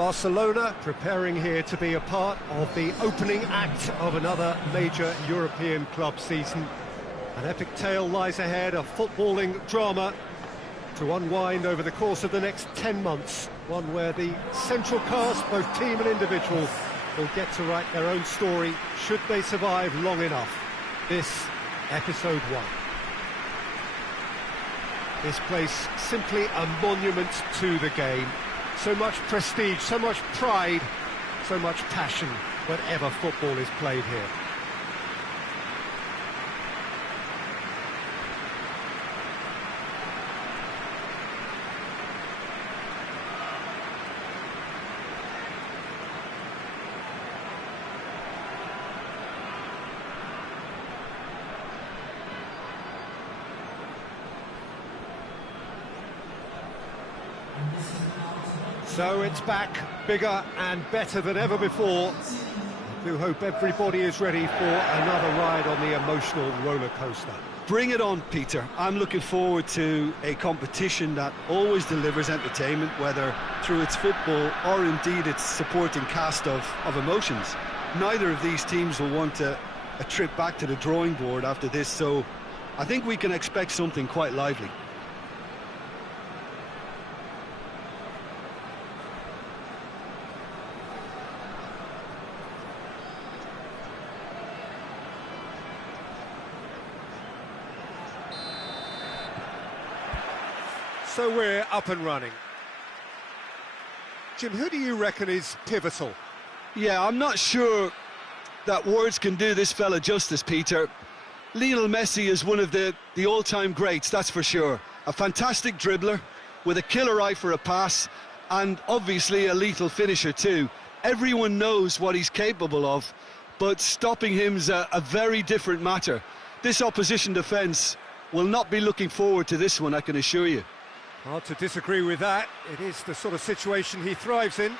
Barcelona preparing here to be a part of the opening act of another major European club season. An epic tale lies ahead, a footballing drama to unwind over the course of the next 10 months. One where the central cast, both team and individual, will get to write their own story should they survive long enough. This, episode 1. This place simply a monument to the game. So much prestige, so much pride, so much passion whenever football is played here. So it's back, bigger and better than ever before. I do hope everybody is ready for another ride on the emotional roller coaster. Bring it on, Peter. I'm looking forward to a competition that always delivers entertainment, whether through its football or indeed its supporting cast of emotions. Neither of these teams will want a trip back to the drawing board after this, so I think we can expect something quite lively. So we're up and running. Jim, who do you reckon is pivotal? Yeah, I'm not sure that words can do this fella justice, Peter. Lionel Messi is one of the all-time greats, that's for sure. A fantastic dribbler with a killer eye for a pass and obviously a lethal finisher too. Everyone knows what he's capable of, but stopping him's a very different matter. This opposition defence will not be looking forward to this one, I can assure you. Hard to disagree with that. It is the sort of situation he thrives in.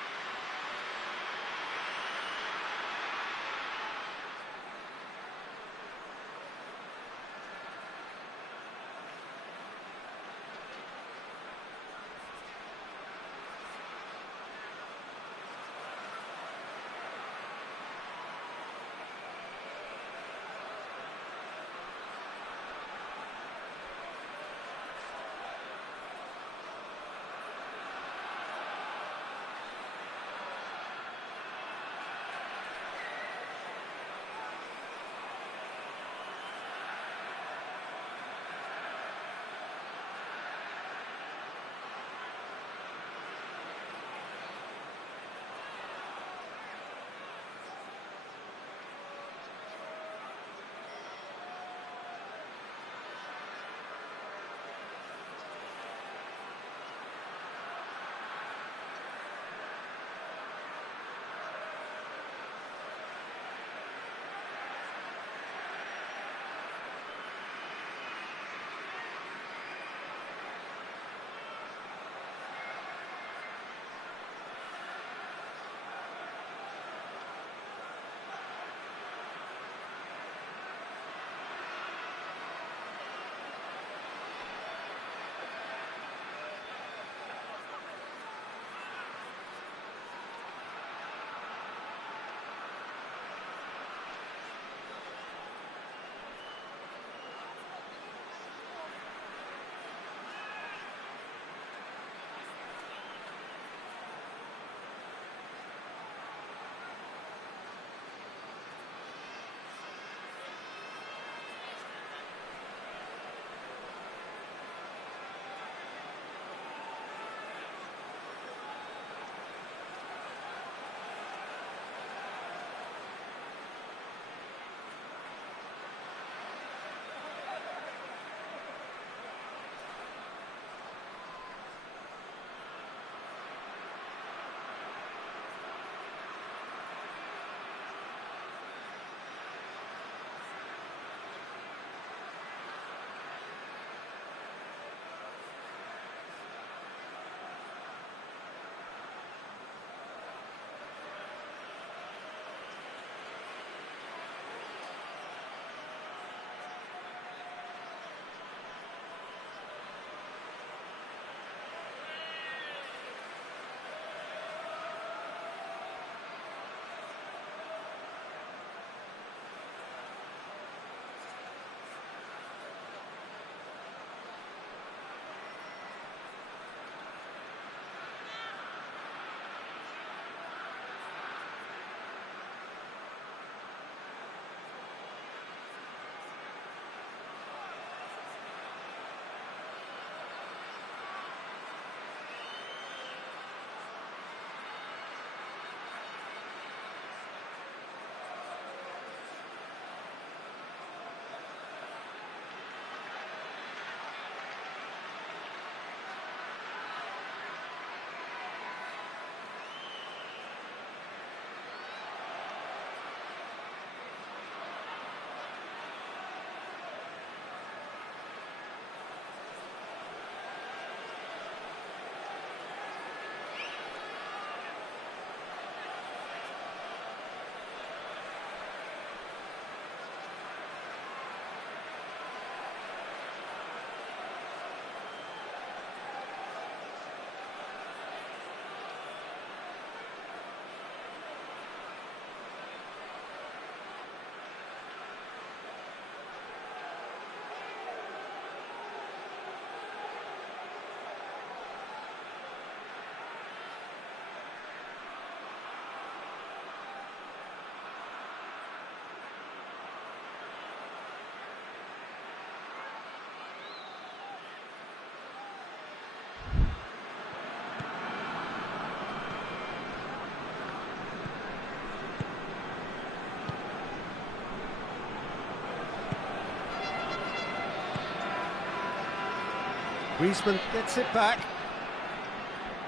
Griezmann gets it back.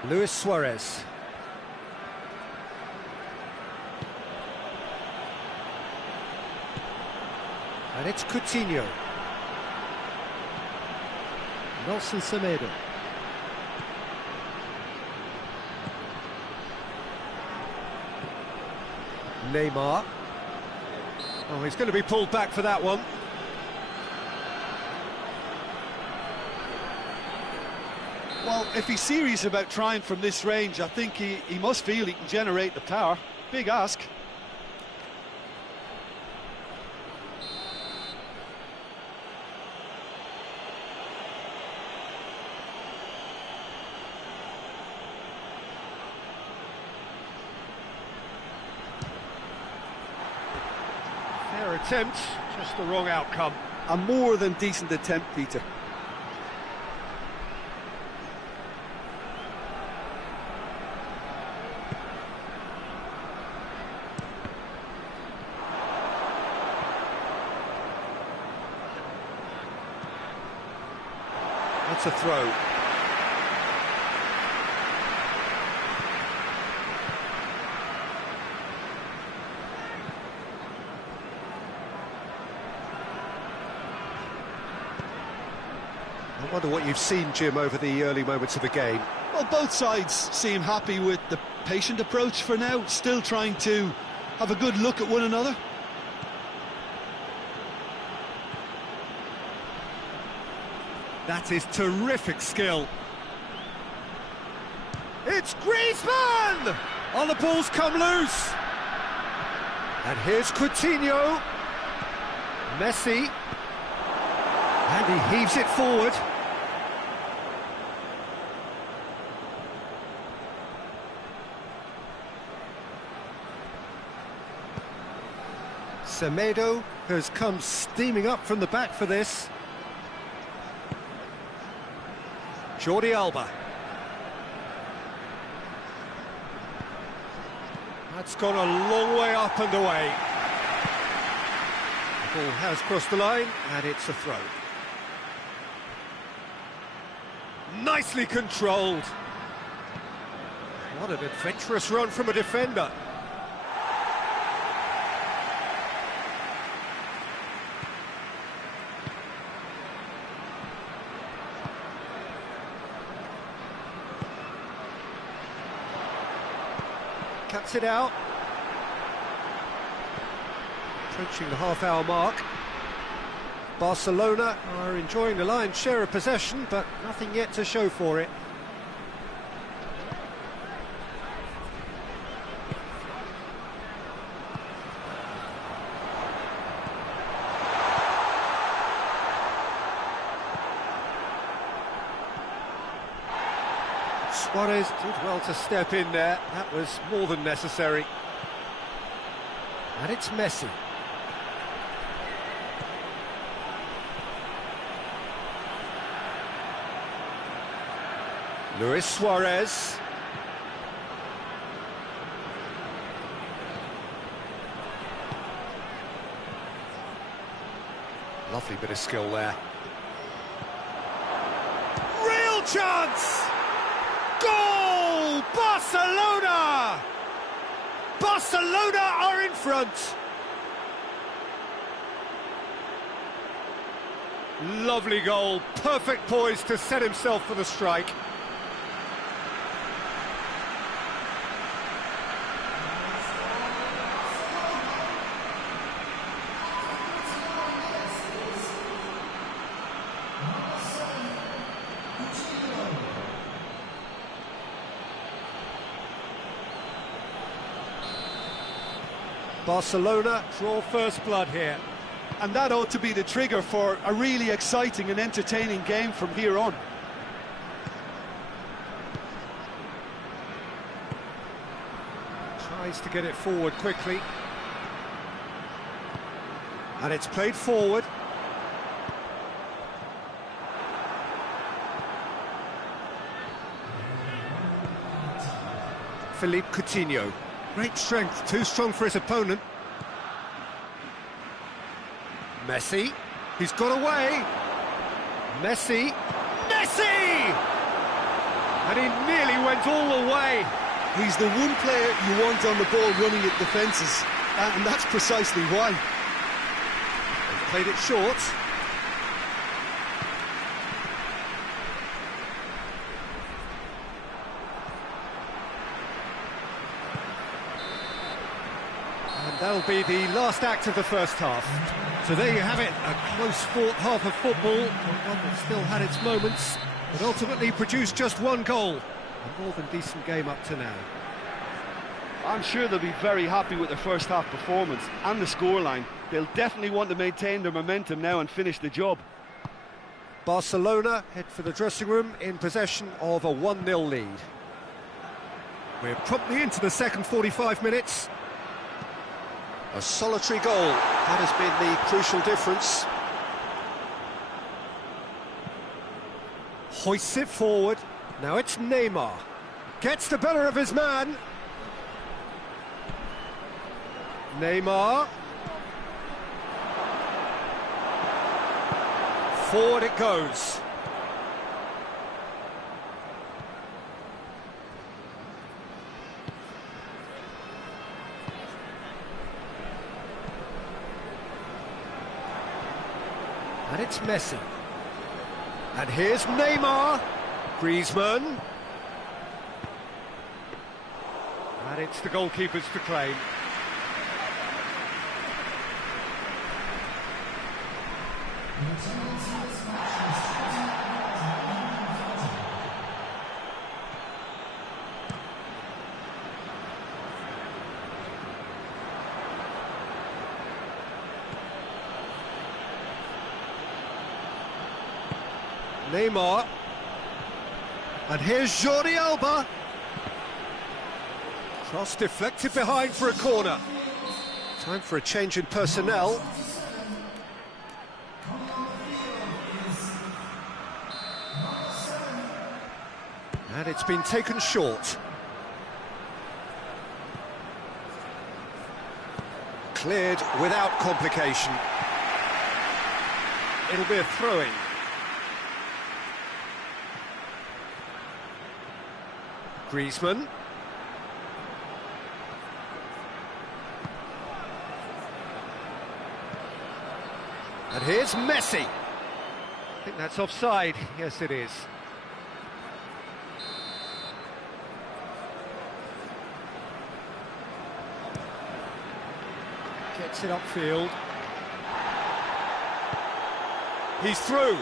Luis Suarez. And it's Coutinho. Nelson Semedo. Neymar. Oh, he's going to be pulled back for that one. Well, if he's serious about trying from this range, I think he must feel he can generate the power. Big ask. Fair attempt, just the wrong outcome. A more than decent attempt, Peter. That's a throw. I wonder what you've seen, Jim, over the early moments of the game. Well, both sides seem happy with the patient approach for now, still trying to have a good look at one another. That is terrific skill. It's Griezmann! Oh, the ball's come loose. And here's Coutinho. Messi. And he heaves it forward. Semedo has come steaming up from the back for this. Jordi Alba. That's gone a long way up and away. The ball has crossed the line, and it's a throw. Nicely controlled. What an adventurous run from a defender. Cuts it out. Approaching the half-hour mark. Barcelona are enjoying the lion's share of possession, but nothing yet to show for it. Suarez did well to step in there. That was more than necessary. And it's Messi. Luis Suarez. Lovely bit of skill there. Real chance! Goal! Barcelona! Barcelona are in front. Lovely goal, perfect poise to set himself for the strike. Barcelona draw first blood here. And that ought to be the trigger for a really exciting and entertaining game from here on. Tries to get it forward quickly. And it's played forward. Philippe Coutinho. Great strength, too strong for his opponent. Messi, he's got away. Messi, Messi! And he nearly went all the way. He's the one player you want on the ball running at defences, and that's precisely why. They've played it short. And that'll be the last act of the first half. So there you have it, a close-fought half of football, one that still had its moments, but ultimately produced just one goal. A more than decent game up to now. I'm sure they'll be very happy with their first half performance and the scoreline. They'll definitely want to maintain their momentum now and finish the job. Barcelona head for the dressing room in possession of a 1-0 lead. We're promptly into the second 45 minutes. A solitary goal, that has been the crucial difference. Hoists it forward, now it's Neymar. Gets the better of his man. Neymar. Forward it goes. And it's Messi. And here's Neymar. Griezmann. And it's the goalkeepers to claim. Neymar, and here's Jordi Alba. Cross deflected behind for a corner. Time for a change in personnel. And it's been taken short. Cleared without complication. It'll be a throw-in. Griezmann. And here's Messi. I think that's offside. Yes, it is. Gets it upfield. He's through.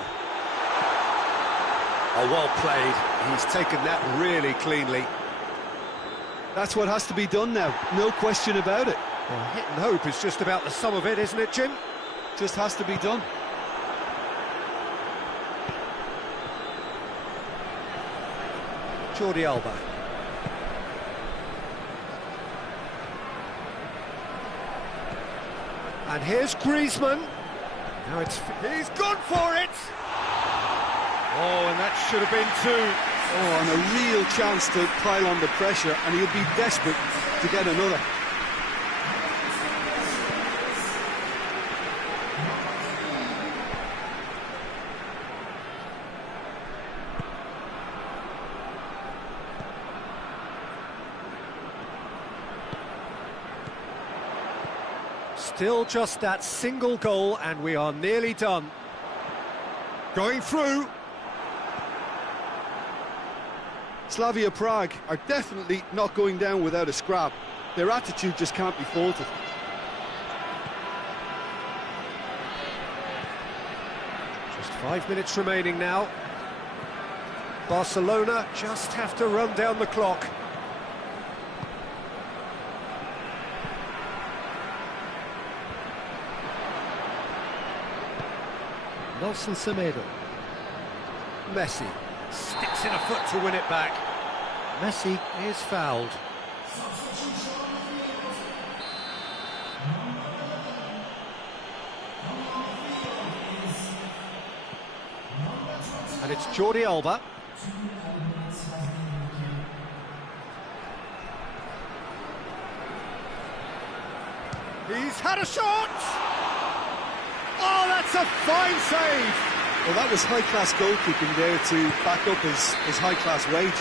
Oh, well played. He's taken that really cleanly. That's what has to be done now, no question about it. Well, hit and hope is just about the sum of it, isn't it, Jim? Just has to be done. Jordi Alba. And here's Griezmann. Now he's gone for it! Oh, and that should have been two. Oh, and a real chance to pile on the pressure, and he'll be desperate to get another. Still just that single goal, and we are nearly done. Going through. Slavia Prague are definitely not going down without a scrap. Their attitude just can't be faulted. Just 5 minutes remaining now. Barcelona just have to run down the clock. Nelson Semedo. Messi sticks in a foot to win it back. Messi is fouled. And it's Jordi Alba. He's had a shot! Oh, that's a fine save! Well, that was high-class goalkeeping there to back up his high-class wage.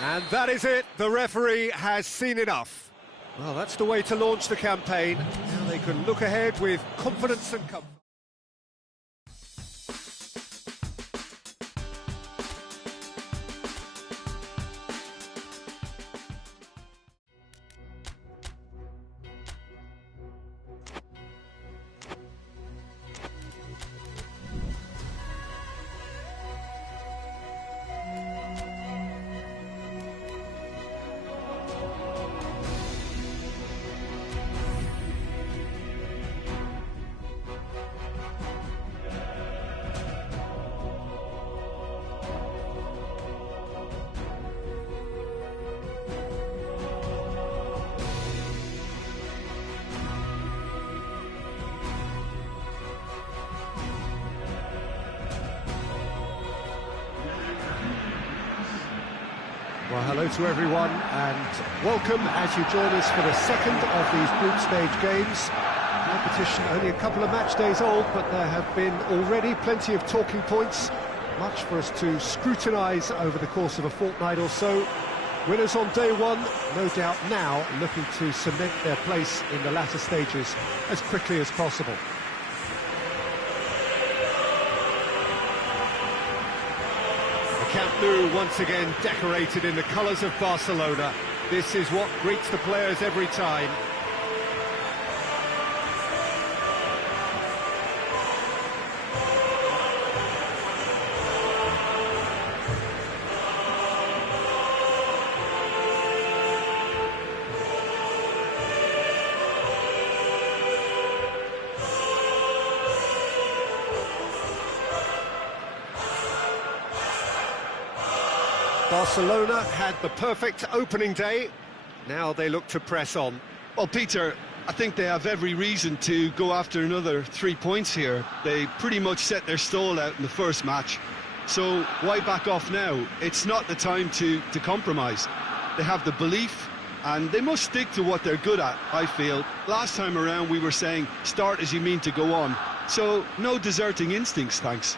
And that is it. The referee has seen enough. Well, that's the way to launch the campaign. Now they can look ahead with confidence and comfort. Well, hello to everyone and welcome as you join us for the second of these group stage games. Competition only a couple of match days old, but there have been already plenty of talking points, much for us to scrutinise over the course of a fortnight or so. Winners on day one, no doubt now looking to cement their place in the latter stages as quickly as possible. Camp Nou once again decorated in the colours of Barcelona. This is what greets the players every time. Barcelona had the perfect opening day. Now they look to press on. Well, Peter, I think they have every reason to go after another 3 points here. They pretty much set their stall out in the first match. So why back off now? It's not the time to compromise. They have the belief and they must stick to what they're good at, I feel. Last time around we were saying start as you mean to go on. So no deserting instincts, thanks.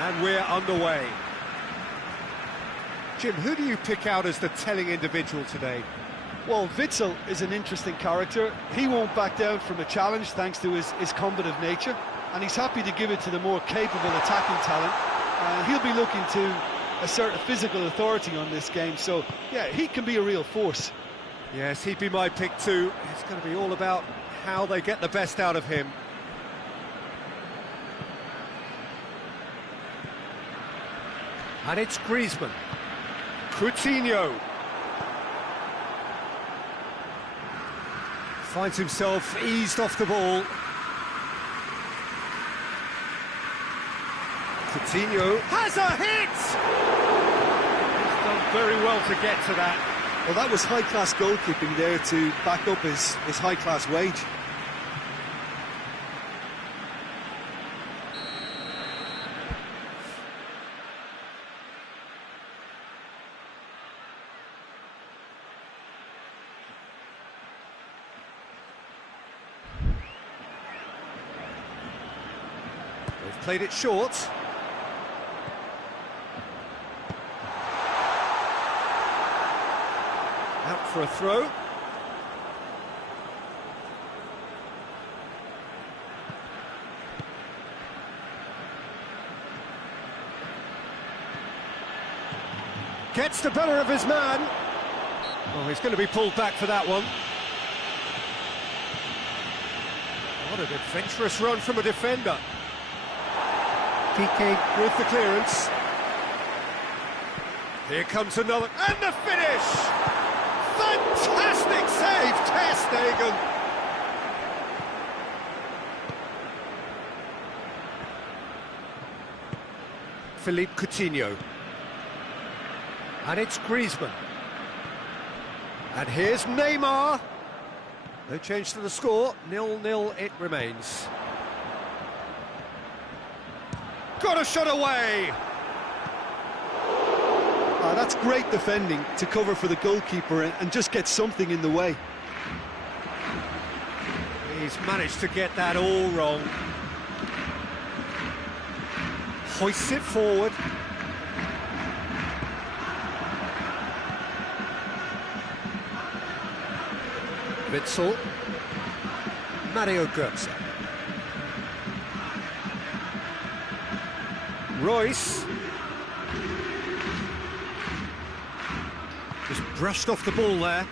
And we're underway. Jim, who do you pick out as the telling individual today? Well, Witsel is an interesting character. He won't back down from a challenge thanks to his combative nature, and he's happy to give it to the more capable attacking talent. He'll be looking to assert a physical authority on this game, so yeah, he can be a real force. Yes, he'd be my pick too. It's going to be all about how they get the best out of him. And it's Griezmann. Coutinho. Finds himself eased off the ball. Coutinho has a hit! He's done very well to get to that. Well, that was high-class goalkeeping there to back up his high-class wage. They've played it short. Out for a throw. Gets the better of his man. Oh, he's going to be pulled back for that one. What an adventurous run from a defender. PK with the clearance. Here comes another, and the finish! Fantastic save, Ter Stegen. Philippe Coutinho. And it's Griezmann. And here's Neymar. No change to the score, 0-0 it remains. Got a shot away! Oh, that's great defending to cover for the goalkeeper and just get something in the way. He's managed to get that all wrong. Hoists it forward. Witsel. Mario Götze. Royce. Just brushed off the ball there.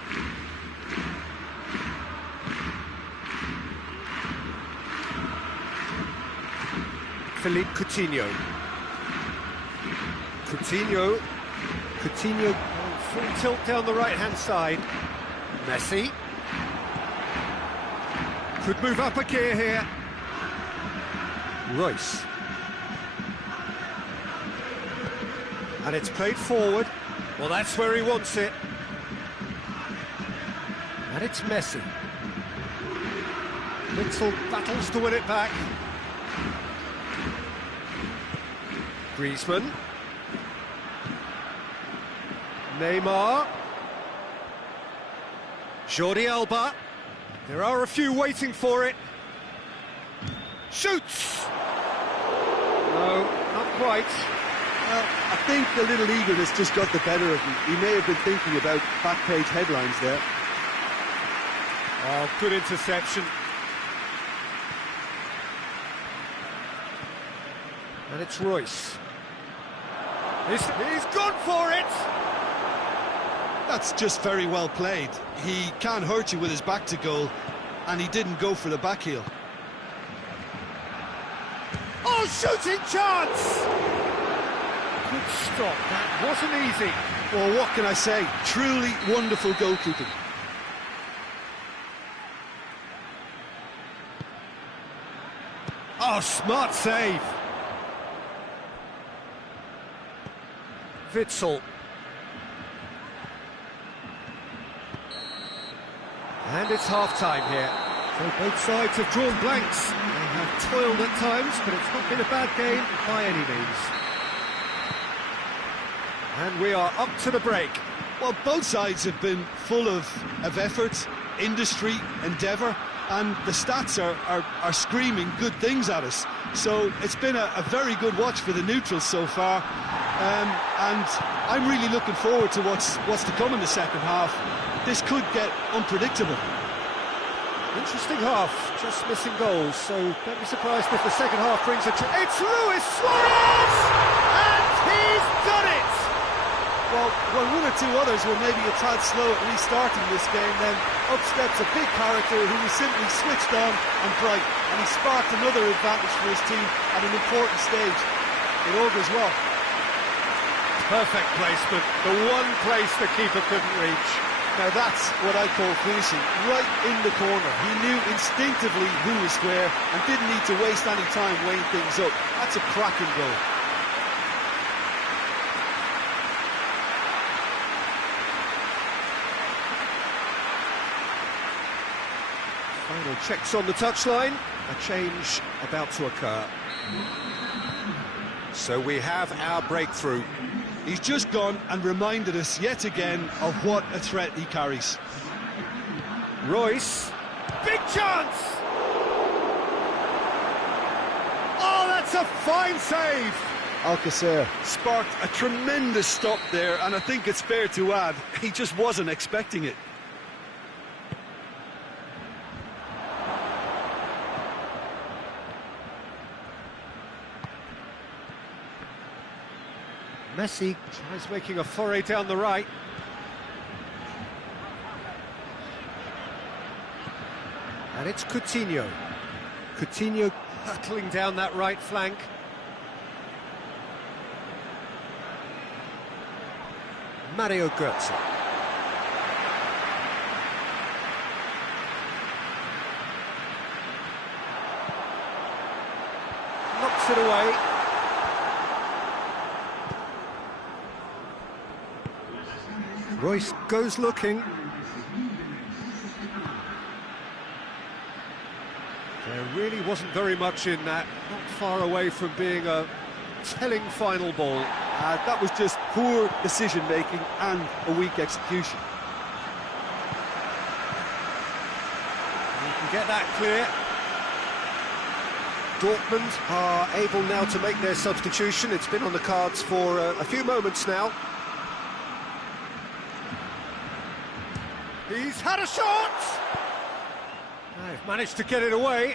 Philippe Coutinho. Coutinho, full tilt down the right-hand side. Messi. Could move up a gear here. Royce. And it's played forward. Well, that's where he wants it. And it's Messi. Witsel battles to win it back. Griezmann. Neymar. Jordi Alba. There are a few waiting for it. Shoots! No, not quite. Well, I think a little eagerness just got the better of him. He may have been thinking about back-page headlines there. Oh, good interception. And it's Royce. He's gone for it! That's just very well played. He can't hurt you with his back to goal, and he didn't go for the back heel. Oh, shooting chance! Good stop, that wasn't easy. Well, what can I say? Truly wonderful goalkeeping. Oh, smart save. Witsel. And it's half-time here. So both sides have drawn blanks. They have toiled at times, but it's not been a bad game by any means. And we are up to the break. Well, both sides have been full of effort, industry, endeavour, and the stats are screaming good things at us. So it's been a very good watch for the neutrals so far, and I'm really looking forward to what's to come in the second half. This could get unpredictable. Interesting half, just missing goals, so don't be surprised if the second half brings a... It's Luis Suarez! And he's done it! Well, when one or two others were maybe a tad slow at restarting this game, then up steps a big character who was simply switched on and bright, and he sparked another advantage for his team at an important stage. It augurs well. Perfect placement, the one place the keeper couldn't reach. Now that's what I call finishing, right in the corner. He knew instinctively who was square and didn't need to waste any time weighing things up. That's a cracking goal. Final checks on the touchline, a change about to occur. So we have our breakthrough. He's just gone and reminded us yet again of what a threat he carries. Royce, big chance! Oh, that's a fine save! Alcacer sparked a tremendous stop there, and I think it's fair to add, he just wasn't expecting it. Messi tries making a foray down the right. And it's Coutinho. Coutinho hurtling down that right flank. Mario Götze. Knocks it away. Royce goes looking. There really wasn't very much in that, not far away from being a telling final ball. That was just poor decision-making and a weak execution. You can get that clear. Dortmund are able now to make their substitution. It's been on the cards for a few moments now. He's had a shot! They've managed to get it away.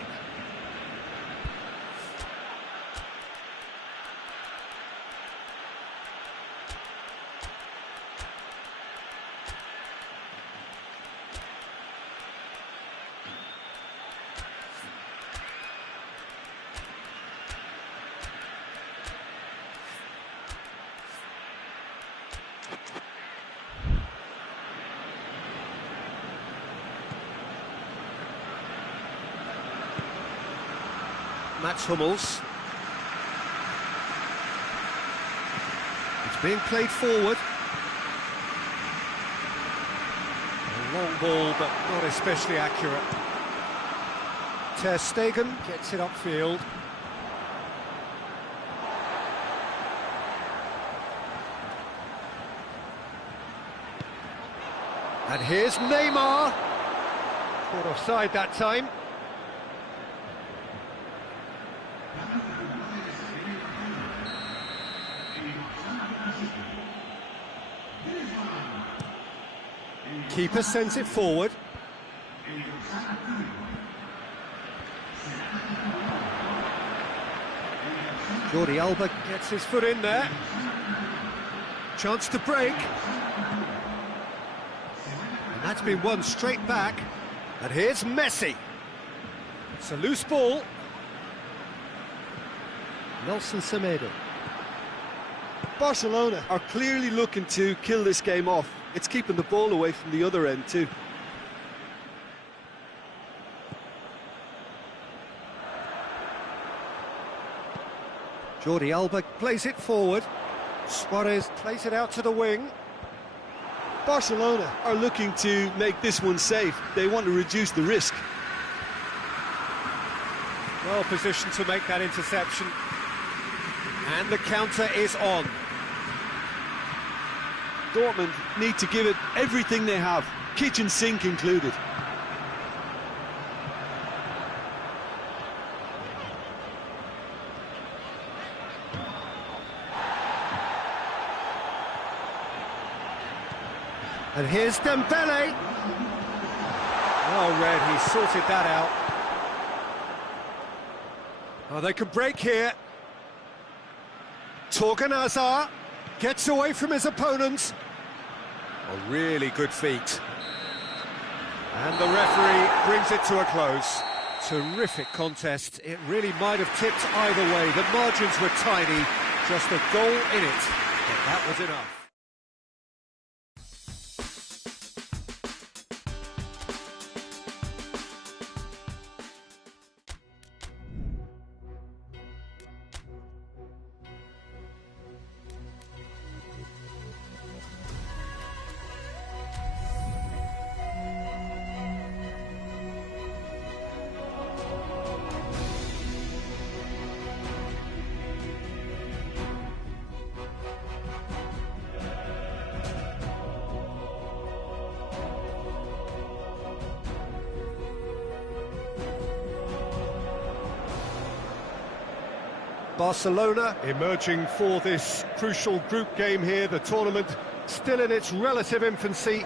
Mats Hummels. It's being played forward. A long ball, but not especially accurate. Ter Stegen gets it upfield. And here's Neymar. Caught offside that time. Keeper sends it forward. Jordi Alba gets his foot in there. Chance to break. And that's been won straight back. And here's Messi. It's a loose ball. Nelson Semedo. Barcelona are clearly looking to kill this game off. It's keeping the ball away from the other end too. Jordi Alba plays it forward. Suarez plays it out to the wing. Barcelona are looking to make this one safe. They want to reduce the risk. Well positioned to make that interception. And the counter is on. Dortmund need to give it everything they have, kitchen sink included. And here's Dembele. Well read, he sorted that out. Oh, they could break here. Torgan Hazard gets away from his opponents. A really good feat. And the referee brings it to a close. Terrific contest. It really might have tipped either way. The margins were tiny, just a goal in it, but that was enough. Barcelona emerging for this crucial group game here. The tournament still in its relative infancy,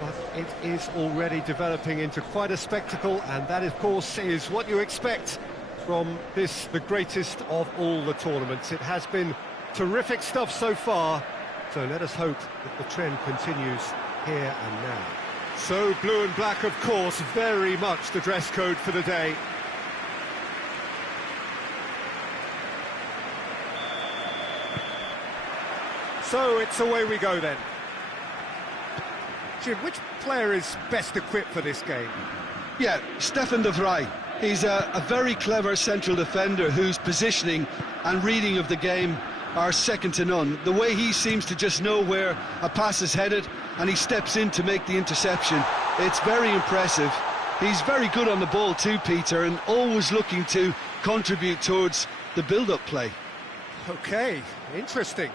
but it is already developing into quite a spectacle, and that, of course, is what you expect from this, the greatest of all the tournaments. It has been Terrific stuff so far, so let us hope that the trend continues here and now. So blue and black, of course, very much the dress code for the day. So it's away we go then. Jim, which player is best equipped for this game? Yeah, Stefan de Vrij. He's a very clever central defender whose positioning and reading of the game are second to none. The way he seems to just know where a pass is headed and he steps in to make the interception, it's very impressive. He's very good on the ball too, Peter, and always looking to contribute towards the build-up play. Okay, interesting.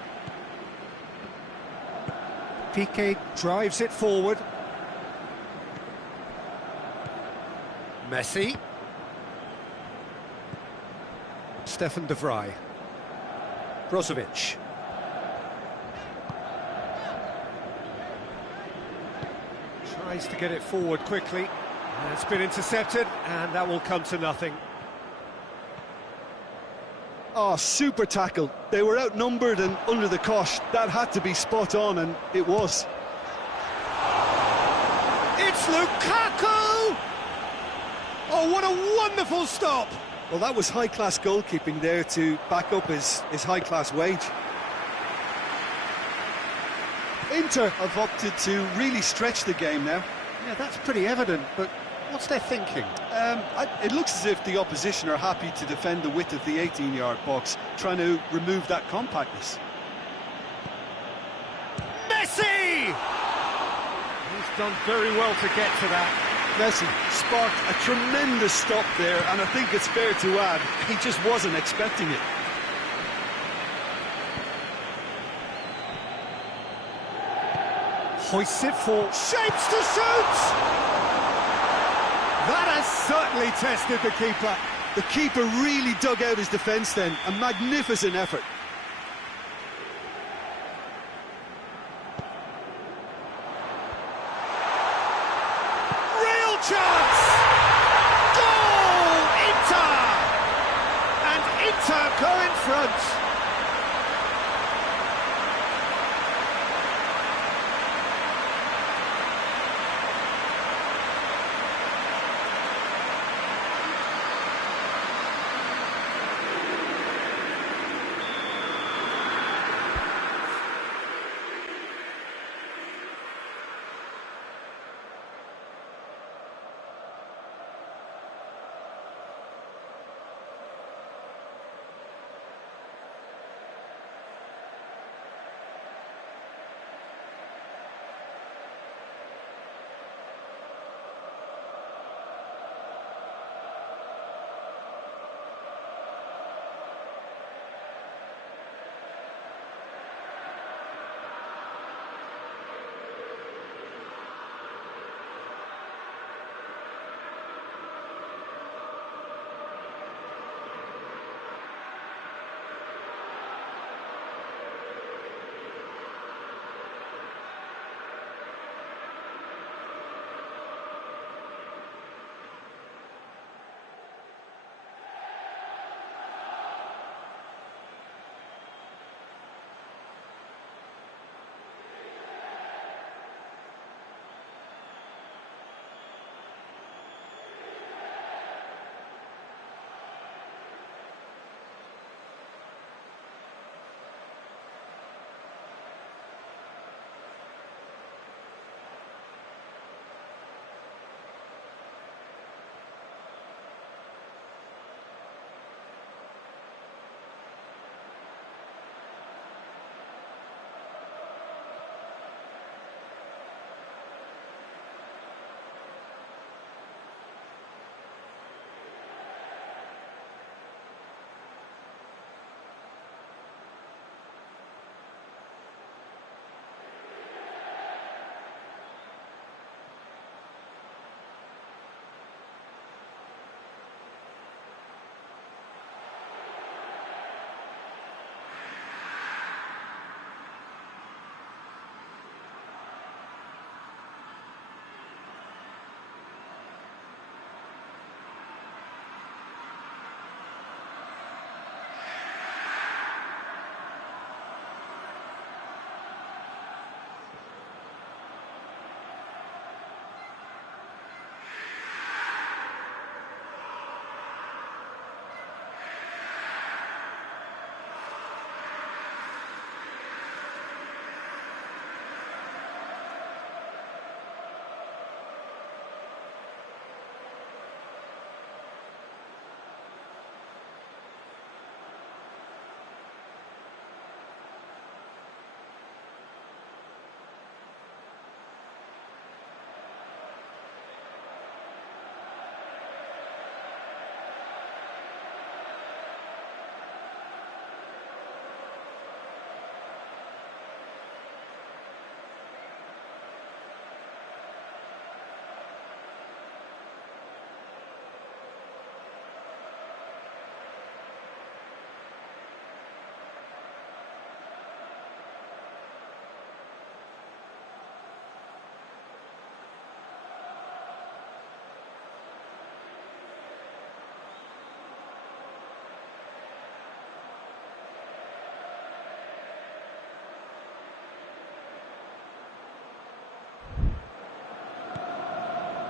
PK drives it forward. Messi. Stefan de Vrij. Brozovic. Tries to get it forward quickly. And it's been intercepted, and that will come to nothing. Oh, super tackle. They were outnumbered and under the cosh. That had to be spot on, and it was. It's Lukaku! Oh, what a wonderful stop! Well, that was high-class goalkeeping there to back up his high-class wage. Inter have opted to really stretch the game now. Yeah, that's pretty evident, but what's their thinking? It looks as if the opposition are happy to defend the width of the 18-yard box, trying to remove that compactness. Messi! He's done very well to get to that. Messi sparked a tremendous stop there, and I think it's fair to add, he just wasn't expecting it. Hoists it for shapes to shoot! That has certainly tested the keeper. The keeper really dug out his defence then, a magnificent effort. Real chance! Goal! Inter! And Inter go in front.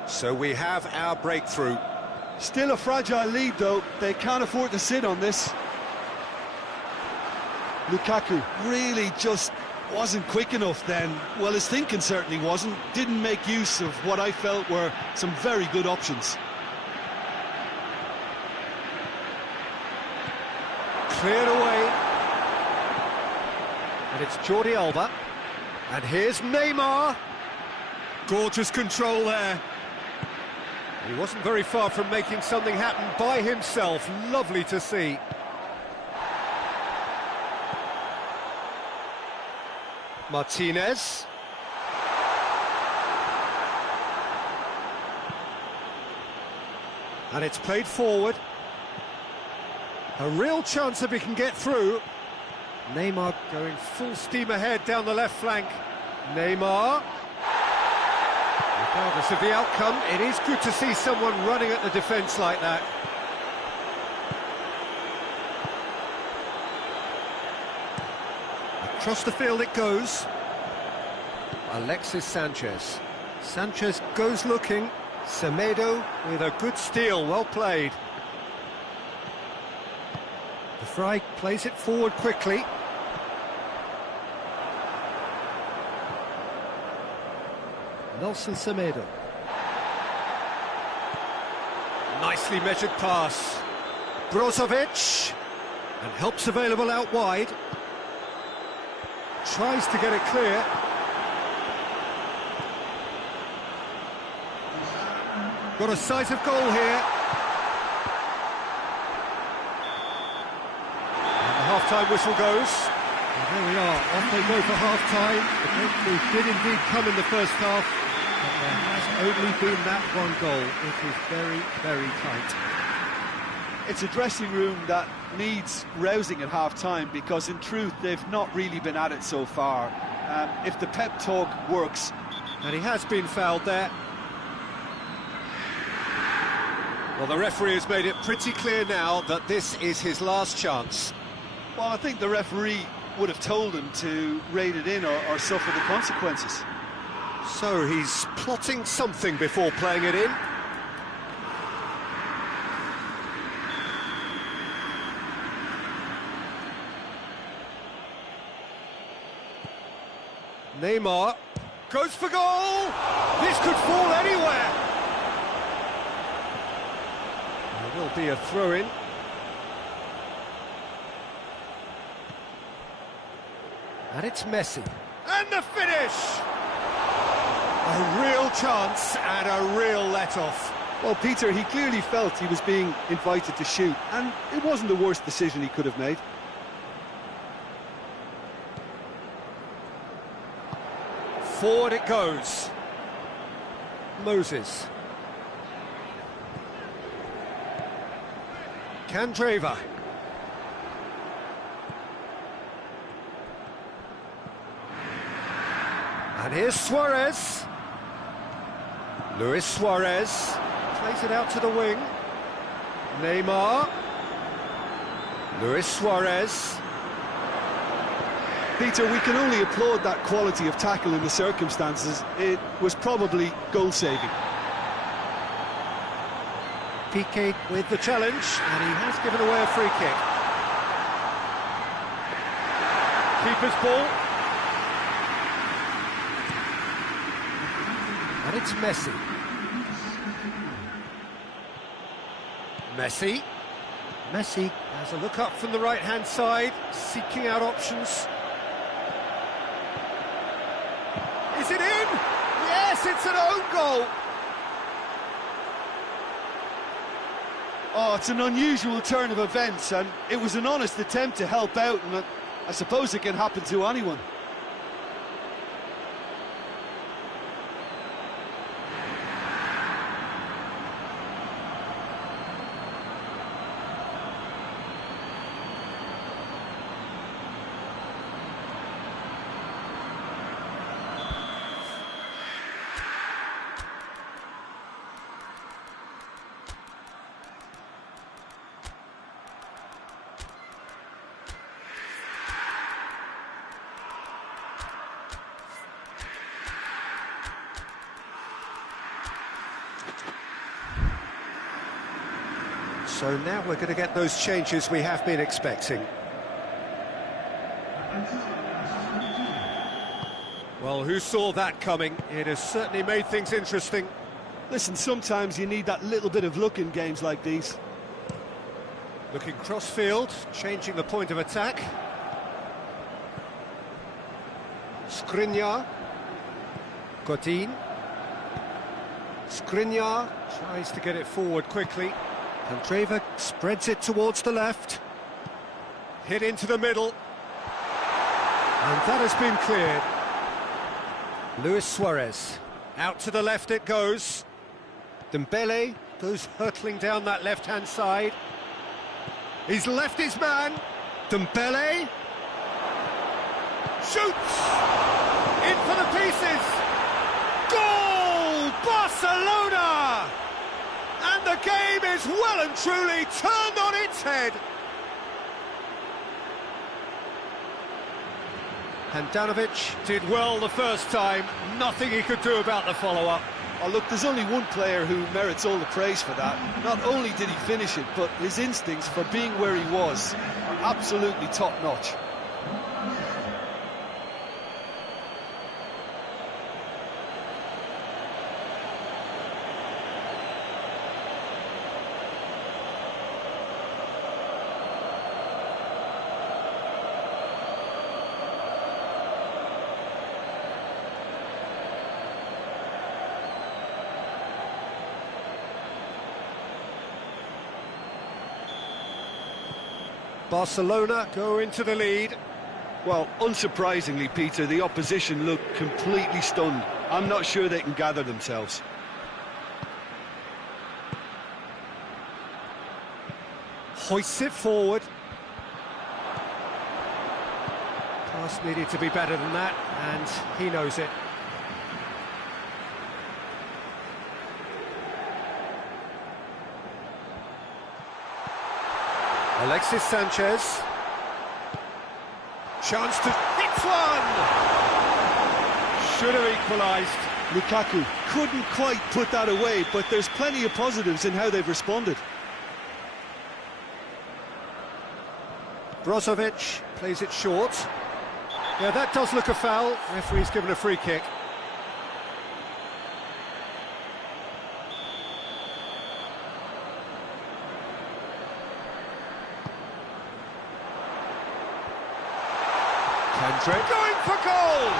So we have our breakthrough. Still a fragile lead, though. They can't afford to sit on this. Lukaku really just wasn't quick enough then. Well, his thinking certainly wasn't. Didn't make use of what I felt were some very good options. Cleared away. And it's Jordi Alba. And here's Neymar. Gorgeous control there. He wasn't very far from making something happen by himself. Lovely to see. Martinez. And it's played forward. A real chance if he can get through. Neymar going full steam ahead down the left flank. Neymar. Regardless of the outcome, it is good to see someone running at the defence like that. Across the field it goes. Alexis Sanchez. Sanchez goes looking. Semedo with a good steal, well played. The Fry plays it forward quickly. Nelson Semedo. Nicely measured pass. Brozovic. And help's available out wide. Tries to get it clear. Got a sight of goal here. And the half-time whistle goes. And there we are, off they go for half-time. The breakthrough did indeed come in the first half, but there has only been that one goal. It is very, very tight. It's a dressing room that needs rousing at half-time, because in truth they've not really been at it so far. If the pep talk works... And he has been fouled there. Well, the referee has made it pretty clear now that this is his last chance. Well, I think the referee would have told him to rein it in or suffer the consequences. So he's plotting something before playing it in. Neymar goes for goal! This could fall anywhere! There will be a throw-in. And it's Messi. And the finish! A real chance and a real let-off. Well, Peter, he clearly felt he was being invited to shoot, and it wasn't the worst decision he could have made. Forward it goes. Moses. Candreva. And here's Suarez. Luis Suarez plays it out to the wing. Neymar. Luis Suarez. Peter, we can only applaud that quality of tackle in the circumstances. It was probably goal-saving. PK with the challenge, and he has given away a free kick. Keeper's ball. And it's Messi. Messi. Messi has a look up from the right-hand side, seeking out options. Is it in? Yes, it's an own goal. Oh, it's an unusual turn of events, and it was an honest attempt to help out, and I suppose it can happen to anyone. So now we're going to get those changes we have been expecting. Well, who saw that coming? It has certainly made things interesting. Listen, sometimes you need that little bit of luck in games like these. Looking cross-field, changing the point of attack. Skriniar. Godin. Skriniar tries to get it forward quickly. Andreva spreads it towards the left. Hit into the middle. And that has been cleared. Luis Suarez. Out to the left it goes. Dembele goes hurtling down that left-hand side. He's left his man. Dembele. Shoots! In for the pieces! Goal! Barcelona! And the game is well and truly turned on its head. Handanovic did well the first time, nothing he could do about the follow-up. Oh, look, there's only one player who merits all the praise for that. Not only did he finish it, but his instincts for being where he was are absolutely top-notch. Barcelona go into the lead. Well, unsurprisingly, Peter, the opposition look completely stunned. I'm not sure they can gather themselves. Hoists it forward. Pass needed to be better than that, and he knows it. Alexis Sanchez. Chance to hit one! Should have equalised. Lukaku couldn't quite put that away, but there's plenty of positives in how they've responded. Brozovic plays it short. Yeah, that does look a foul. Referee's given a free kick. Kendrick going for goal!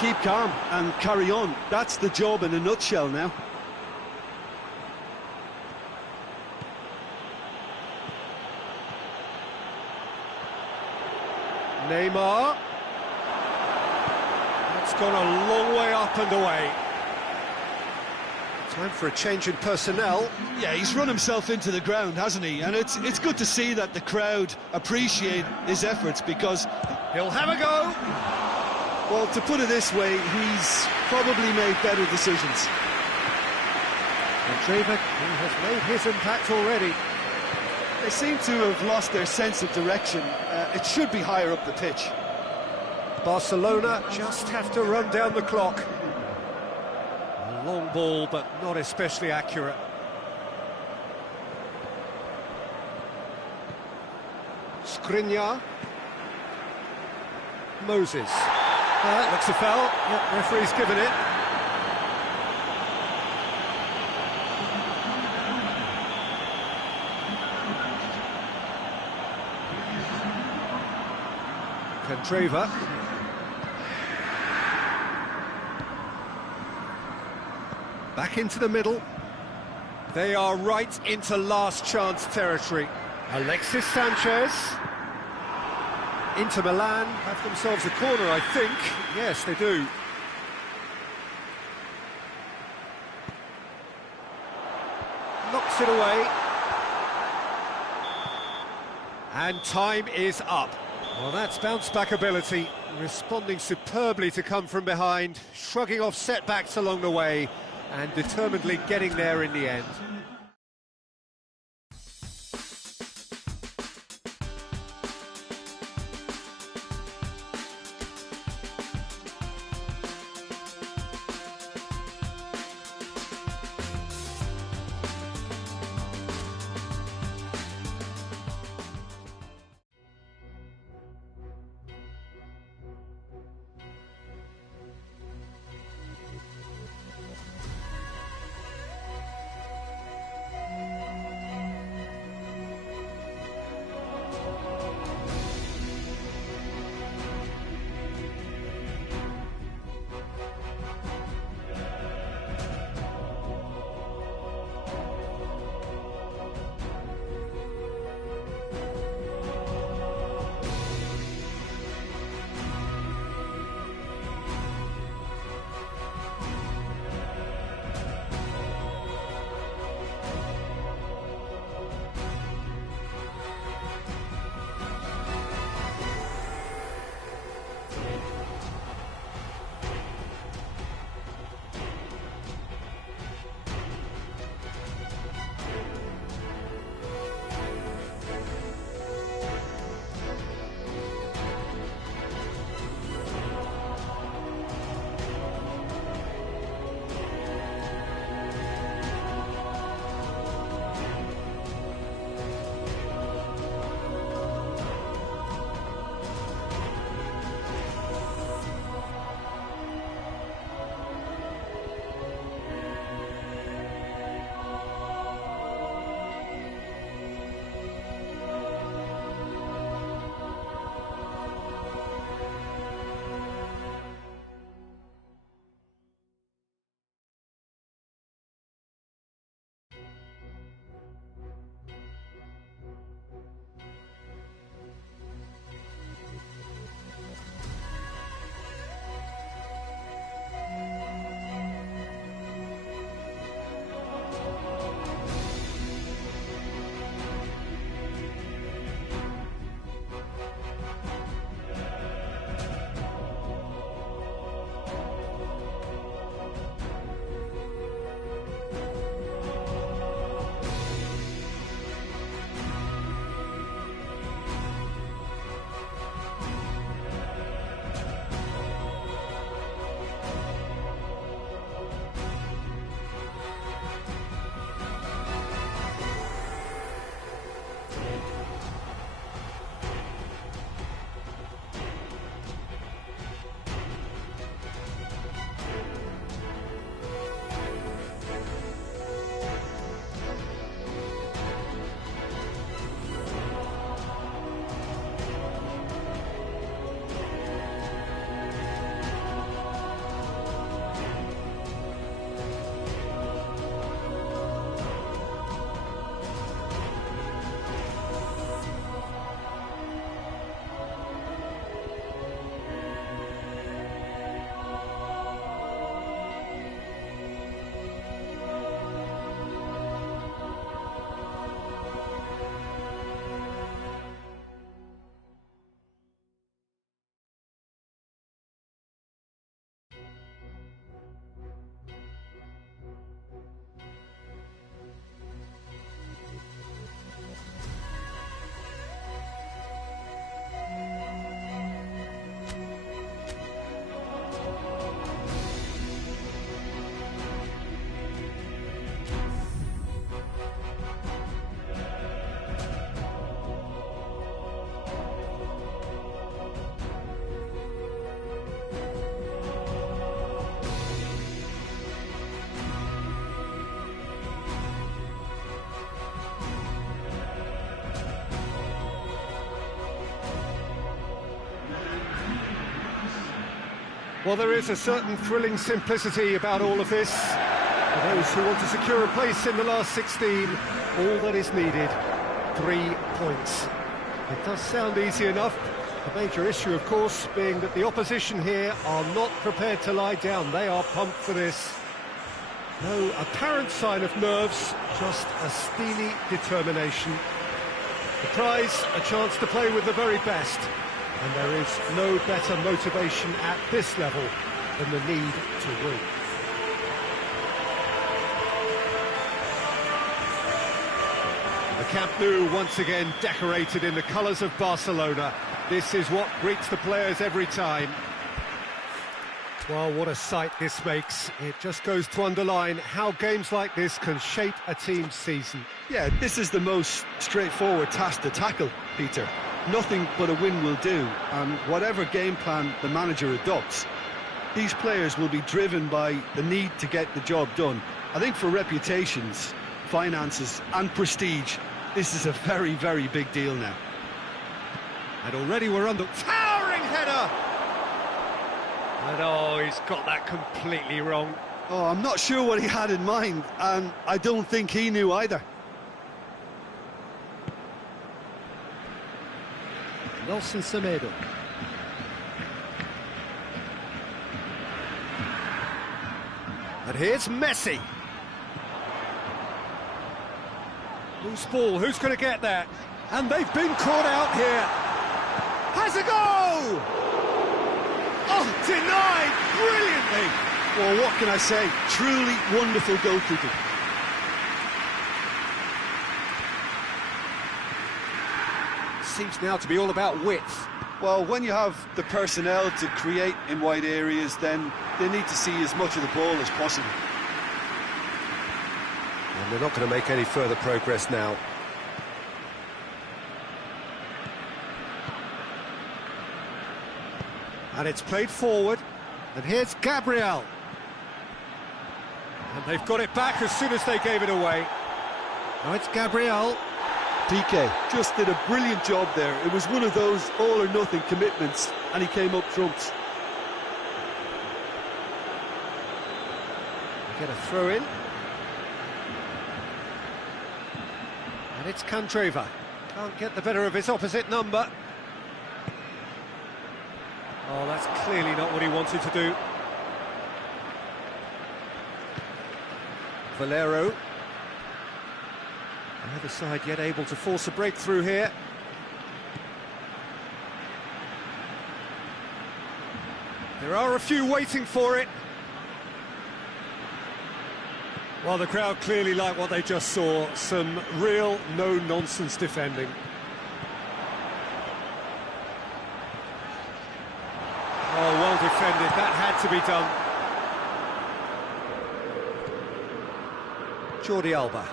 Keep calm and carry on. That's the job in a nutshell now. Neymar. That's gone a long way up and away. Time for a change in personnel. Yeah, he's run himself into the ground, hasn't he? And it's good to see that the crowd appreciate his efforts, because he'll have a go. Well, to put it this way, he's probably made better decisions. Andreva, who has made his impact already. They seem to have lost their sense of direction. It should be higher up the pitch. Barcelona just have to run down the clock. A long ball, but not especially accurate. Skriniar. Moses. Looks a foul. Yep, referee's given it. Andreva. Back into the middle. They are right into last chance territory. Alexis Sanchez. Inter Milan have themselves a corner, I think. Yes, they do. Knocks it away. And time is up. Well, that's bounce-back ability, responding superbly to come from behind, shrugging off setbacks along the way, and determinedly getting there in the end. Well, there is a certain thrilling simplicity about all of this. For those who want to secure a place in the last 16, all that is needed, 3 points. It does sound easy enough. The major issue, of course, being that the opposition here are not prepared to lie down. They are pumped for this. No apparent sign of nerves, just a steely determination. The prize, a chance to play with the very best. And there is no better motivation at this level than the need to win. The Camp Nou once again decorated in the colours of Barcelona. This is what greets the players every time. Well, what a sight this makes. It just goes to underline how games like this can shape a team's season. Yeah, this is the most straightforward task to tackle, Peter. Nothing but a win will do, and whatever game plan the manager adopts, these players will be driven by the need to get the job done. I think for reputations, finances and prestige, this is a very, very big deal now. And already we're under... Towering header! And oh, he's got that completely wrong. Oh, I'm not sure what he had in mind, and I don't think he knew either. Nelson Semedo. And here's Messi. Loose ball, who's going to get that? And they've been caught out here. Has a goal! Oh, denied brilliantly. Well, what can I say? Truly wonderful goalkeeping. Seems now to be all about width. Well, when you have the personnel to create in wide areas, then they need to see as much of the ball as possible. And they're not going to make any further progress now. And it's played forward, and here's Gabriel. And they've got it back as soon as they gave it away. Now it's Gabriel. PK just did a brilliant job there. It was one of those all-or-nothing commitments, and he came up trumps. Get a throw in. And it's Candreva. Can't get the better of his opposite number. Oh, that's clearly not what he wanted to do. Valero. Neither side yet able to force a breakthrough here. There are a few waiting for it. Well, the crowd clearly like what they just saw. Some real no-nonsense defending. Oh, well defended. That had to be done. Jordi Alba.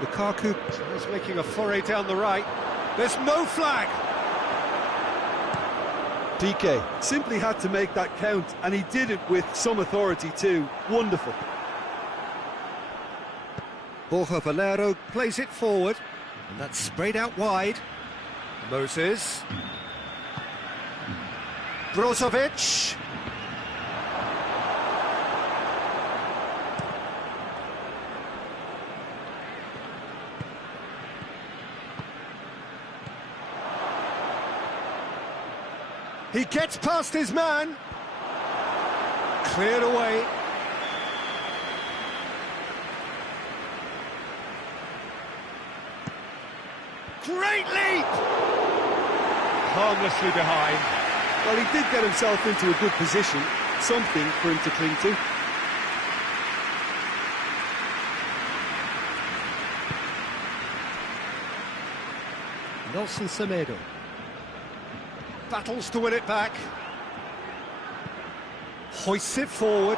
Lukaku is making a foray down the right. There's no flag. PK simply had to make that count, and he did it with some authority too. Wonderful. Borja Valero plays it forward, and that's sprayed out wide. Moses. Brozovic. He gets past his man. Cleared away. Great leap! Harmlessly behind. Well, he did get himself into a good position. Something for him to cling to. Nelson Semedo. Battles to win it back. Hoists it forward.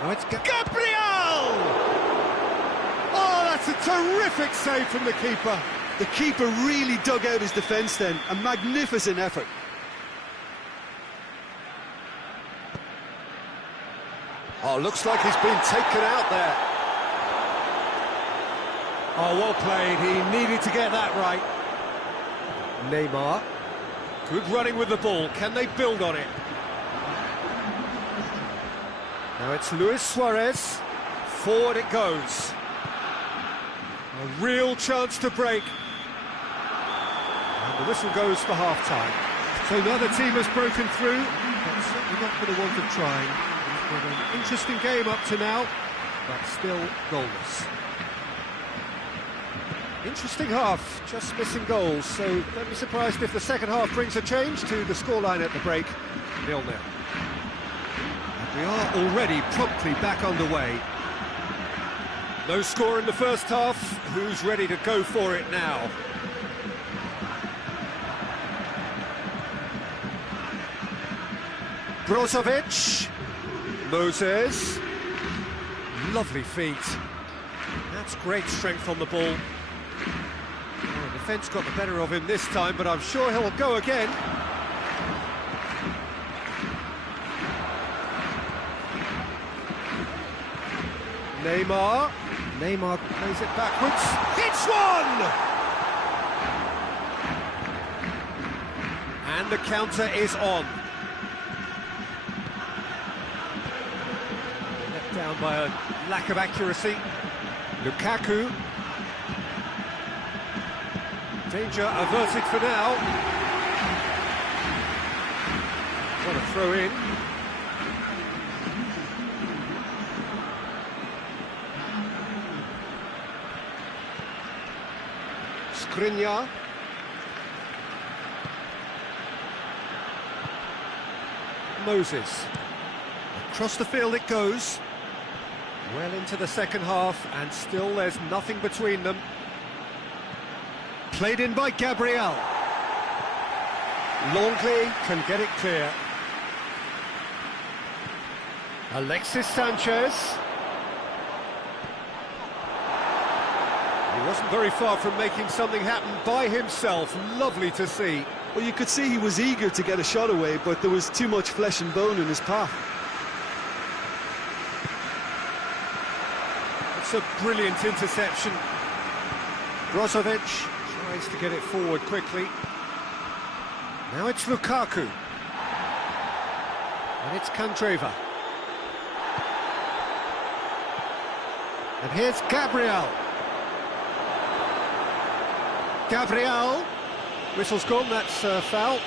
Now it's Gabriel! Oh, that's a terrific save from the keeper. The keeper really dug out his defence then. A magnificent effort. Oh, looks like he's been taken out there. Oh, well played. He needed to get that right. Neymar. Good running with the ball. Can they build on it? Now it's Luis Suarez. Forward it goes. A real chance to break. And the whistle goes for half-time. So neither team has broken through, but certainly not for the want of trying. It's been an interesting game up to now, but still goalless. Interesting half, just missing goals, so don't be surprised if the second half brings a change to the scoreline at the break, 0-0. And we are already promptly back underway. No score in the first half, who's ready to go for it now? Brozovic, Moses, lovely feet. That's great strength on the ball. Oh, the defence got the better of him this time, but I'm sure he'll go again. Neymar plays it backwards. Hits one! And the counter is on. Let down by a lack of accuracy. Lukaku. Danger averted for now. What a throw in. Skriniar. Moses. Across the field it goes. Well into the second half, and still there's nothing between them. Played in by Gabriel. Longley can get it clear. Alexis Sanchez. He wasn't very far from making something happen by himself. Lovely to see. Well, you could see he was eager to get a shot away, but there was too much flesh and bone in his path. It's a brilliant interception. Brozovic tries to get it forward quickly. Now it's Lukaku. And it's Candreva. And here's Gabriel. Gabriel. Whistle's gone, that's a foul.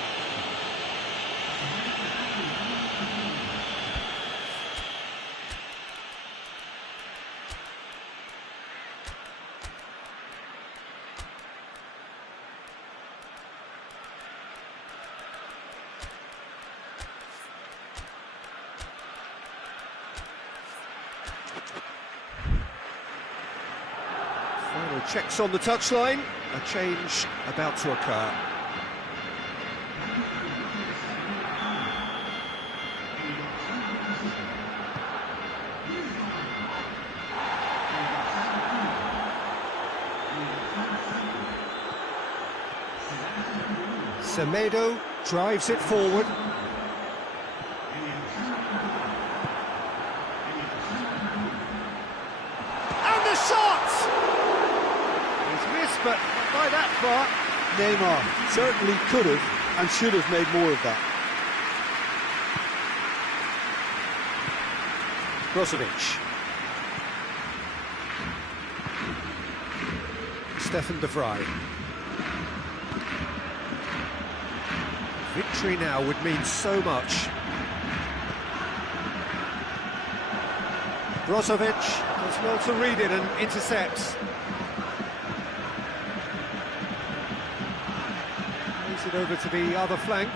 Final checks on the touchline. A change about to occur. Semedo drives it forward. And the shot! He's missed, but not by that far. Neymar certainly could have and should have made more of that. Brozovic. Stefan de Vrij. Victory now would mean so much. Brozovic does well to read it and intercepts. Plays it over to the other flank.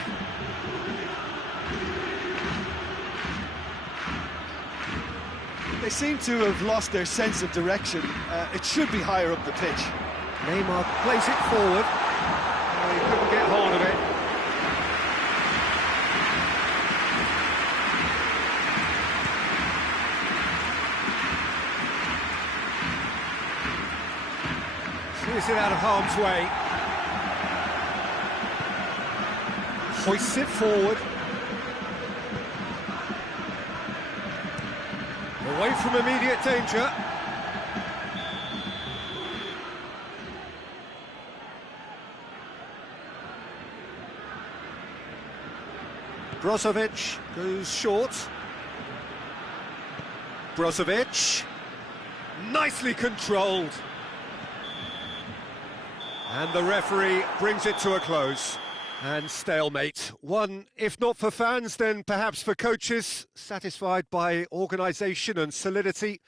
They seem to have lost their sense of direction. It should be higher up the pitch. Neymar plays it forward. Oh, he couldn't get hold of it. Clears it out of harm's way. Hoists it forward. Away from immediate danger. Brozovic goes short. Brozovic, nicely controlled. And the referee brings it to a close. And stalemate. One, if not for fans, then perhaps for coaches, satisfied by organisation and solidity.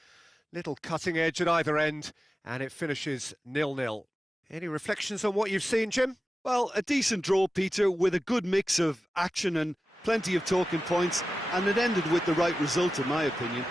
Little cutting edge at either end, and it finishes 0-0. Any reflections on what you've seen, Jim? Well, a decent draw, Peter, with a good mix of action and plenty of talking points, and it ended with the right result, in my opinion.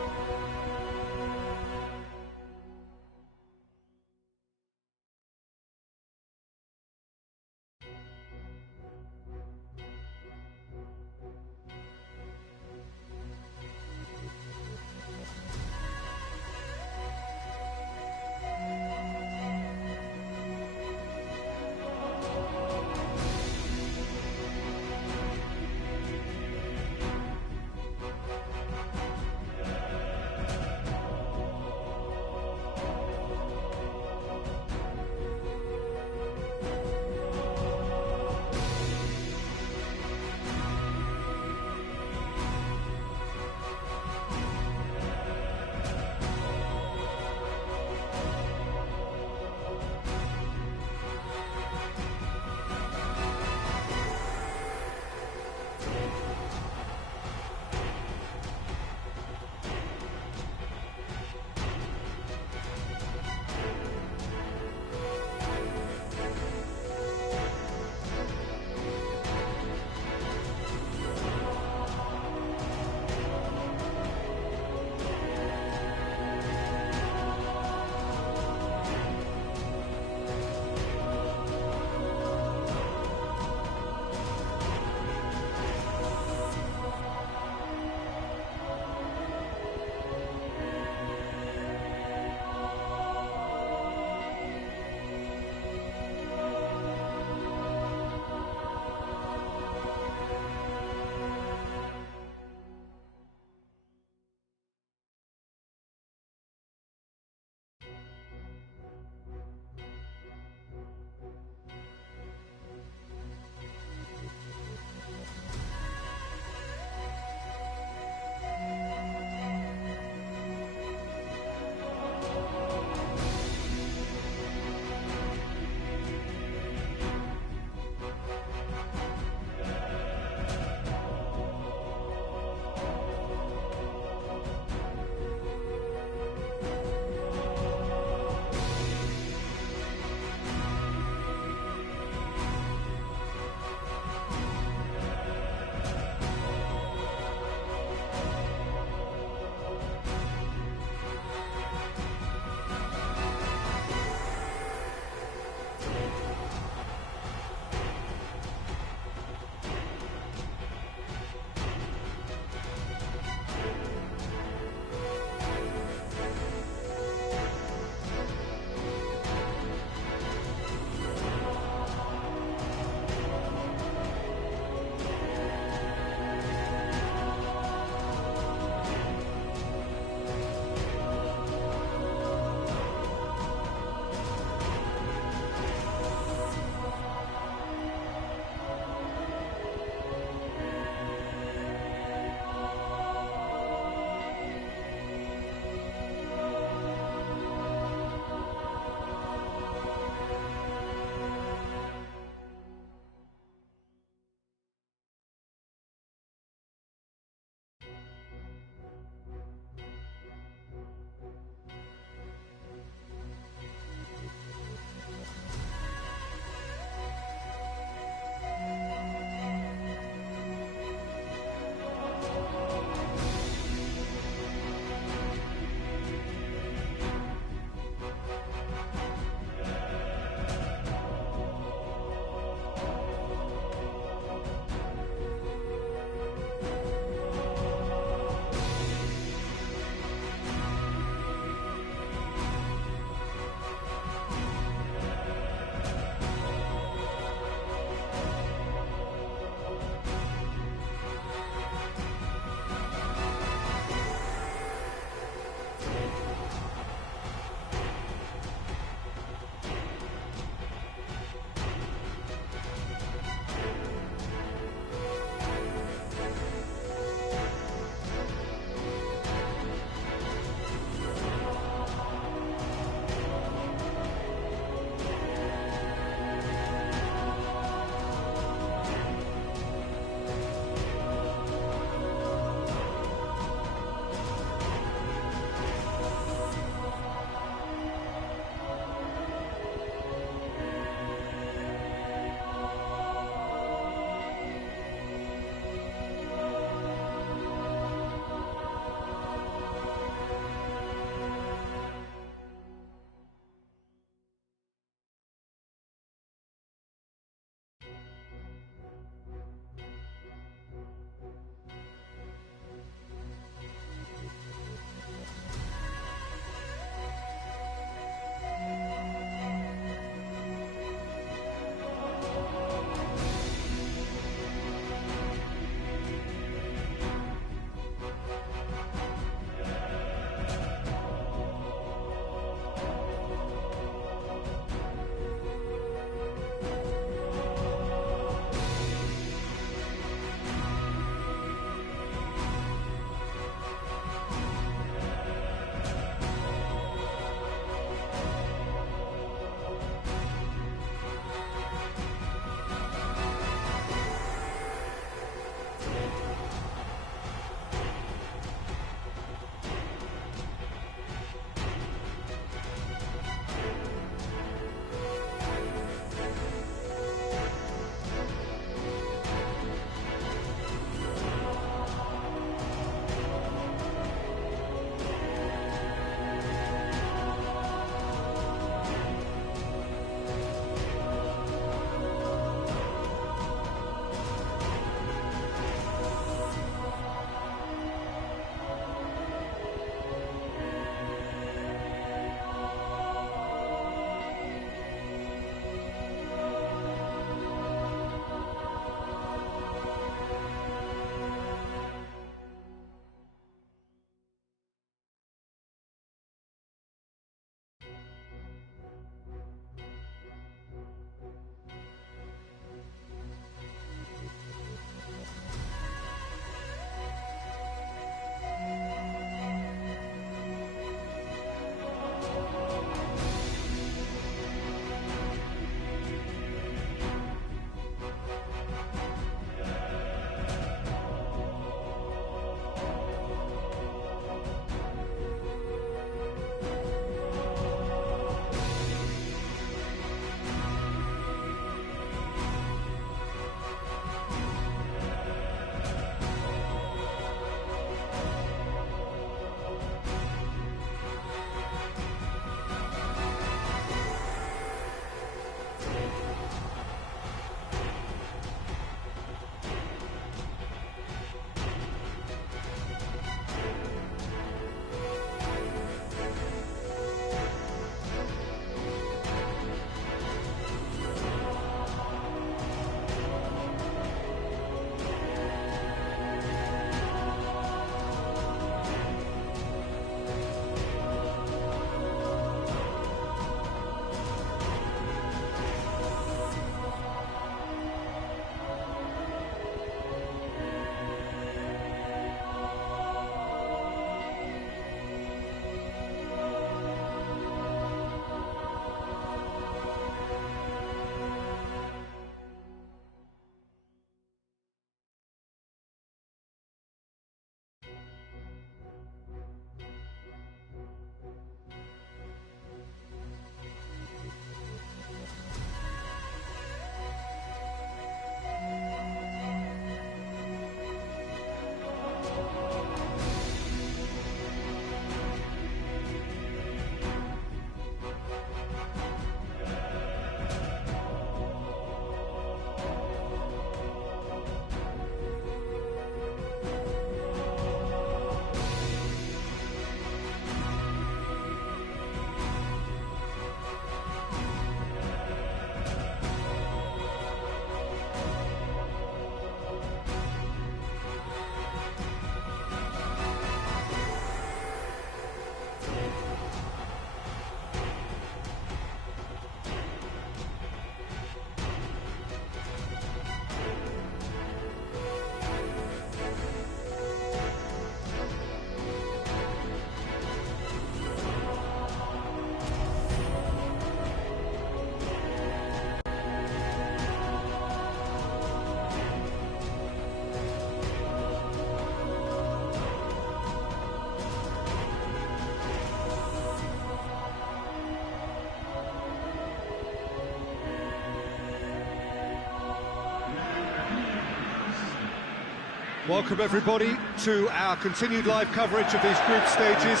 Welcome everybody to our continued live coverage of these group stages.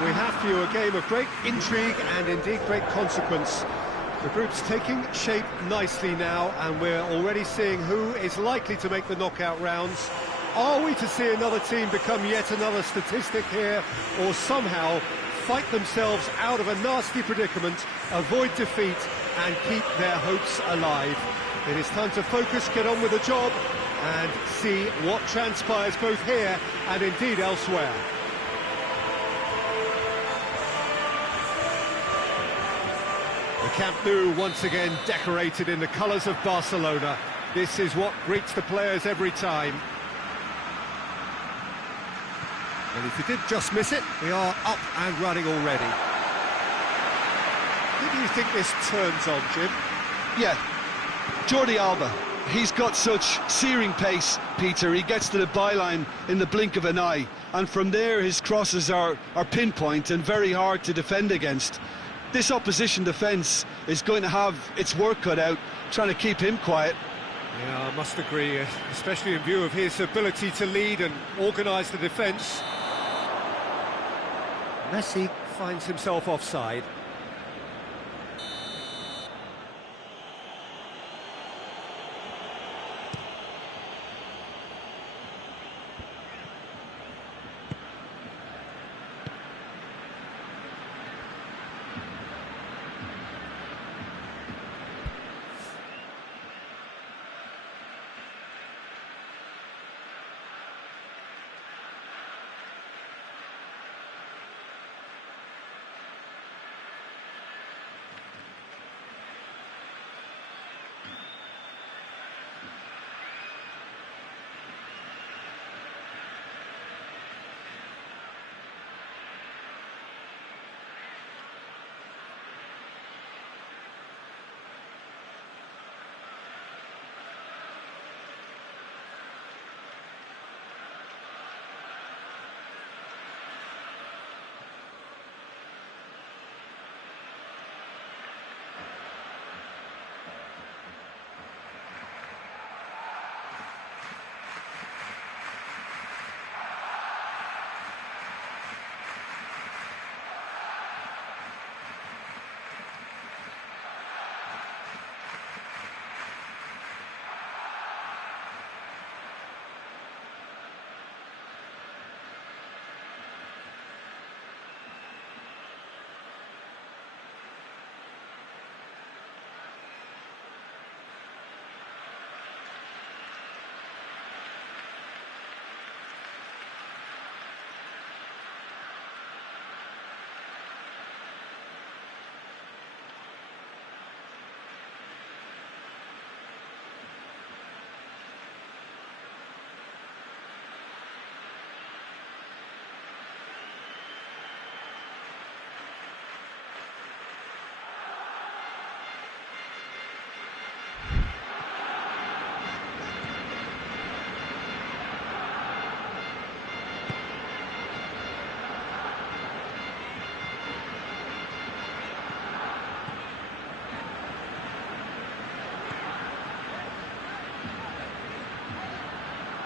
We have for you a game of great intrigue and indeed great consequence. The group's taking shape nicely now, and we're already seeing who is likely to make the knockout rounds. Are we to see another team become yet another statistic here, or somehow fight themselves out of a nasty predicament, avoid defeat and keep their hopes alive? It is time to focus, get on with the job and see what transpires both here and indeed elsewhere. The Camp Nou once again decorated in the colours of Barcelona. This is what greets the players every time. And if you did just miss it, we are up and running already. Who do you think this turns on, Jim? Yeah, Jordi Alba. He's got such searing pace, Peter. He gets to the byline in the blink of an eye, and from there his crosses are pinpoint and very hard to defend against. This opposition defence is going to have its work cut out trying to keep him quiet. Yeah, I must agree, especially in view of his ability to lead and organise the defence. Messi finds himself offside.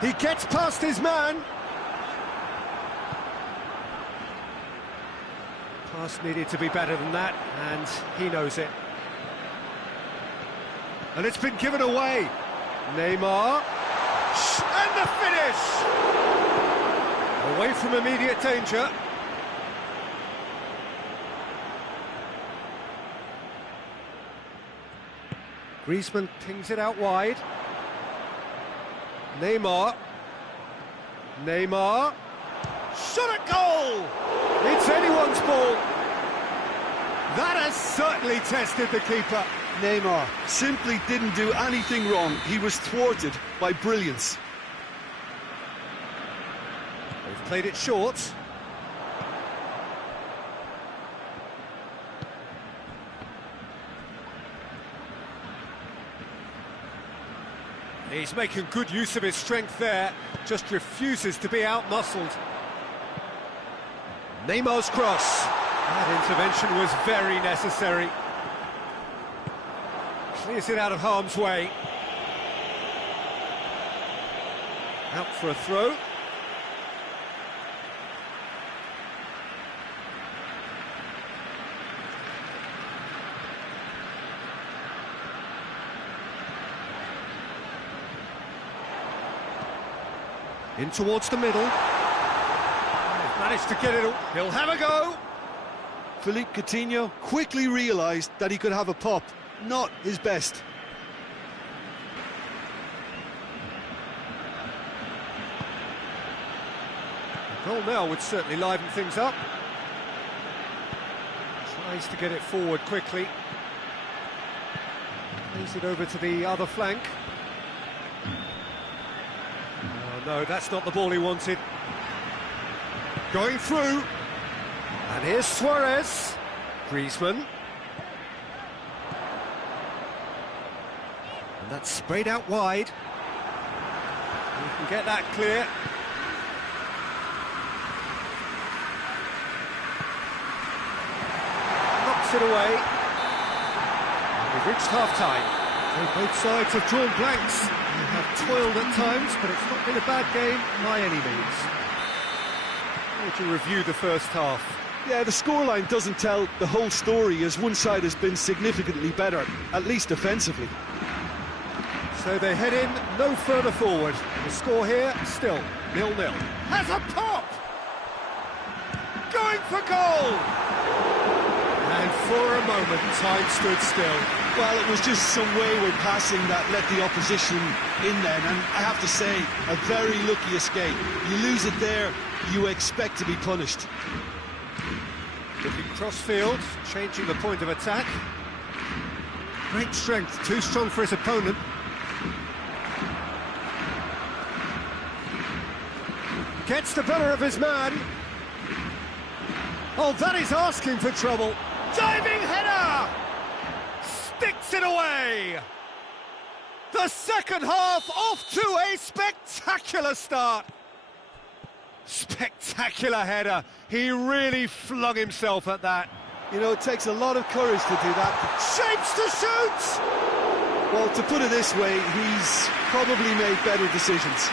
He gets past his man. Pass needed to be better than that, and he knows it. And it's been given away. Neymar. And the finish! Away from immediate danger. Griezmann pings it out wide. Neymar. Neymar. Shot at goal! It's anyone's ball. That has certainly tested the keeper. Neymar simply didn't do anything wrong. He was thwarted by brilliance. They've played it short. He's making good use of his strength there, just refuses to be out-muscled. Neymar's cross. That intervention was very necessary. Clears it out of harm's way. Out for a throw. In towards the middle. He's managed to get it. He'll have a go. Philippe Coutinho quickly realised that he could have a pop. Not his best. A goal now would certainly liven things up. Tries to get it forward quickly. Plays it over to the other flank. Oh no, that's not the ball he wanted. Going through. And here's Suarez. Griezmann. And that's sprayed out wide. We can get that clear. Knocks it away. And we've reached half-time. So both sides have drawn blanks. They have toiled at times, but it's not been a bad game by any means. How would you review the first half? Yeah, the scoreline doesn't tell the whole story, as one side has been significantly better, at least defensively. So they head in no further forward. The score here, still 0-0. Has a pop! Going for goal! And for a moment, time stood still. Well, it was just some wayward passing that let the opposition in then, and I have to say, a very lucky escape. You lose it there, you expect to be punished. Looking cross-field, changing the point of attack. Great strength, too strong for his opponent. Gets the better of his man. Oh, that is asking for trouble. Diving header! Sticks it away! The second half off to a spectacular start. Spectacular header. He really flung himself at that. You know, it takes a lot of courage to do that. Shapes to shoot! Well, to put it this way, he's probably made better decisions.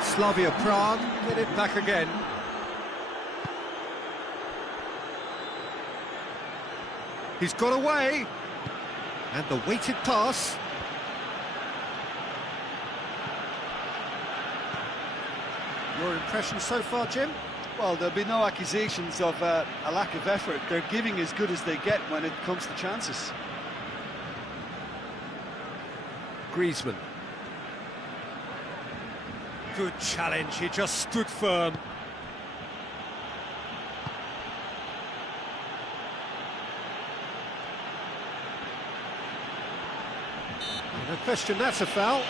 Slavia Prague get it back again. He's got away. And the weighted pass. Your impression so far, Jim? Well, there'll be no accusations of a lack of effort. They're giving as good as they get when it comes to chances. Griezmann. Good challenge, he just stood firm. No question, that's a foul.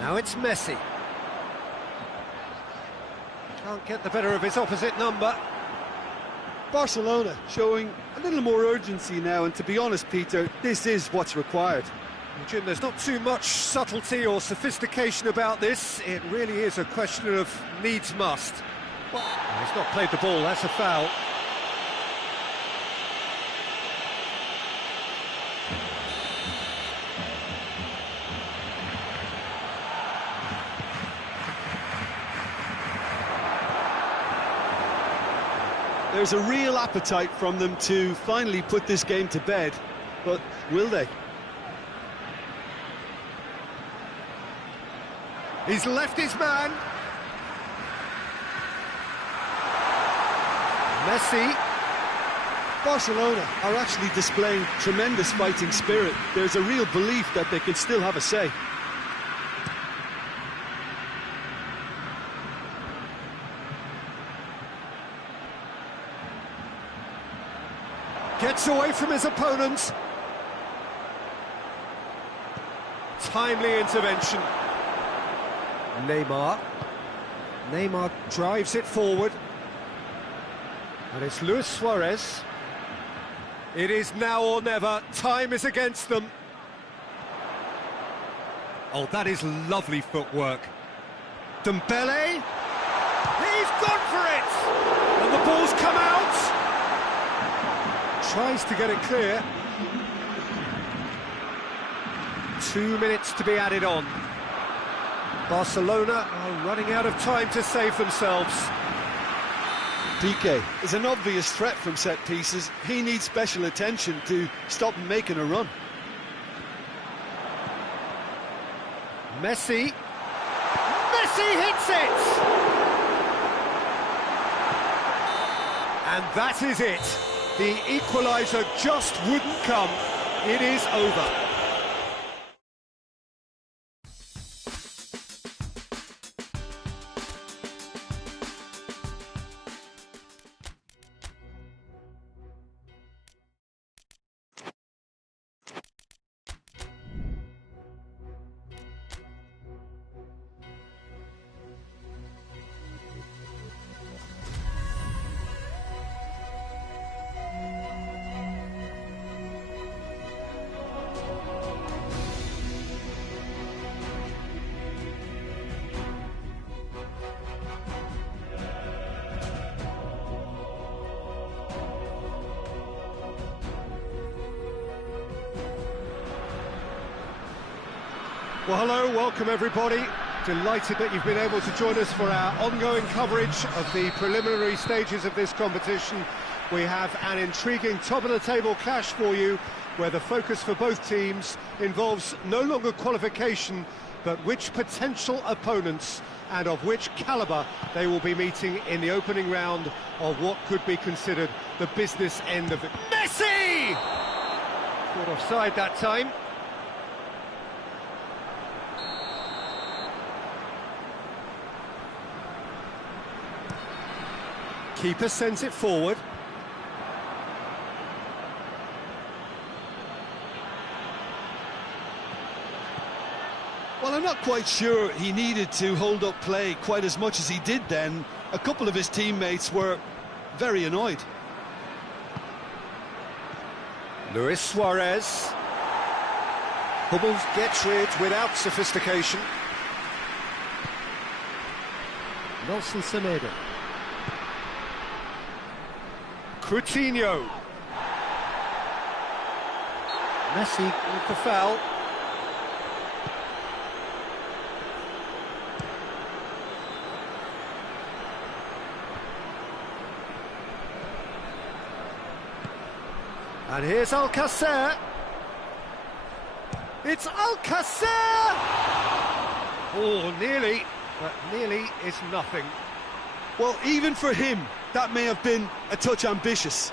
Now it's Messi. Can't get the better of his opposite number. Barcelona showing a little more urgency now, and to be honest, Peter, this is what's required. Well, Jim, there's not too much subtlety or sophistication about this. It really is a question of needs must. Well, he's not played the ball, that's a foul. There's a real appetite from them to finally put this game to bed, but will they? He's left his man. Messi. Barcelona are actually displaying tremendous fighting spirit. There's a real belief that they can still have a say. Gets away from his opponent. Timely intervention. Neymar. Neymar drives it forward. And it's Luis Suarez. It is now or never. Time is against them. Oh, that is lovely footwork. Dembele. He's gone for it! And the ball's come out. Tries to get it clear. 2 minutes to be added on. Barcelona are running out of time to save themselves. PK is an obvious threat from set pieces. He needs special attention to stop him making a run. Messi. Messi hits it! And that is it. The equaliser just wouldn't come. It is over. Well, hello, welcome everybody. Delighted that you've been able to join us for our ongoing coverage of the preliminary stages of this competition. We have an intriguing top-of-the-table clash for you, where the focus for both teams involves no longer qualification, but which potential opponents and of which calibre they will be meeting in the opening round of what could be considered the business end of it. Messi! Caught offside that time. Keeper sends it forward. Well, I'm not quite sure he needed to hold up play quite as much as he did then. A couple of his teammates were very annoyed. Luis Suarez. Hummels gets rid without sophistication. Nelson Semedo. Coutinho. Messi with the foul. And here's Alcacer. It's Alcacer! Oh, nearly, but nearly is nothing. Well, even for him, that may have been a touch ambitious.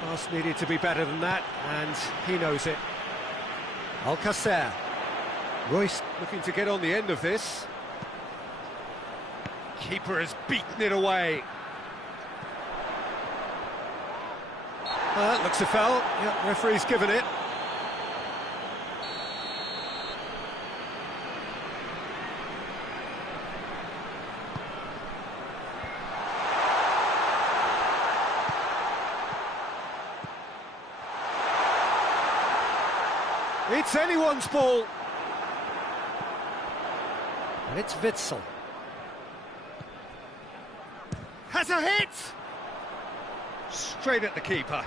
Pass needed to be better than that, and he knows it. Alcacer. Royce looking to get on the end of this. Keeper has beaten it away. That looks a foul. Yep, referee's given it. It's anyone's ball. And it's Witsel. Has a hit! Straight at the keeper.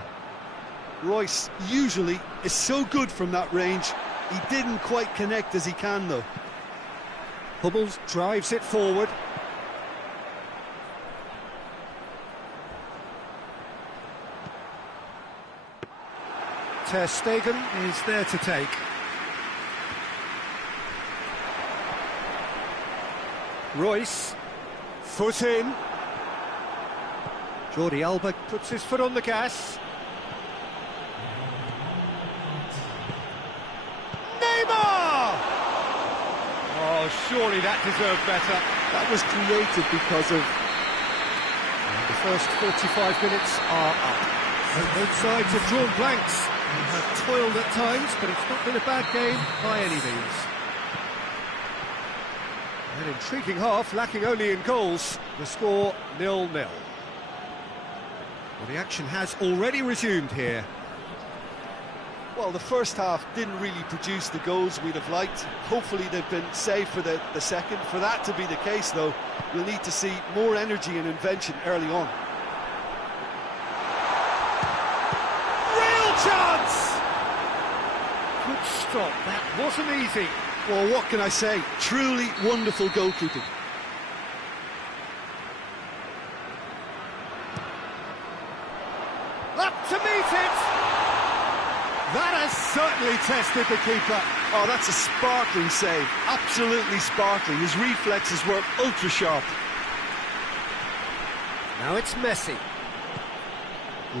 Royce usually is so good from that range. He didn't quite connect as he can, though. Hummels drives it forward. Ter Stegen is there to take. Royce, foot in. Jordi Alba puts his foot on the gas. Neymar! Oh, surely that deserved better. That was created because of... And the first 45 minutes are up. And both sides have drawn blanks and have toiled at times, but it's not been a bad game by any means. An intriguing half, lacking only in goals. The score 0-0. Well, the action has already resumed here. Well, the first half didn't really produce the goals we'd have liked. Hopefully they've been saved for the second. For that to be the case, though, we'll need to see more energy and invention early on. Real chance! Good stop, that wasn't easy. Well, what can I say? Truly wonderful goalkeeping. Up to meet it! That has certainly tested the keeper. Oh, that's a sparkling save. Absolutely sparkling. His reflexes were ultra sharp. Now it's Messi.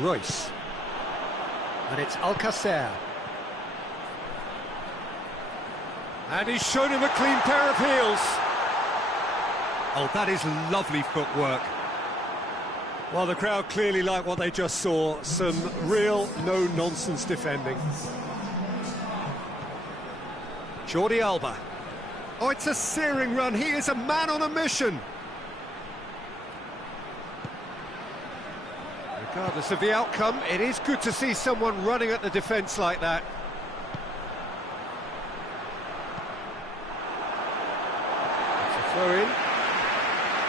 Royce. And it's Alcacer. And he's shown him a clean pair of heels. Oh, that is lovely footwork. Well, the crowd clearly like what they just saw. Some real no-nonsense defending. Jordi Alba. Oh, it's a searing run. He is a man on a mission. Regardless of the outcome, it is good to see someone running at the defence like that. It's a throw in.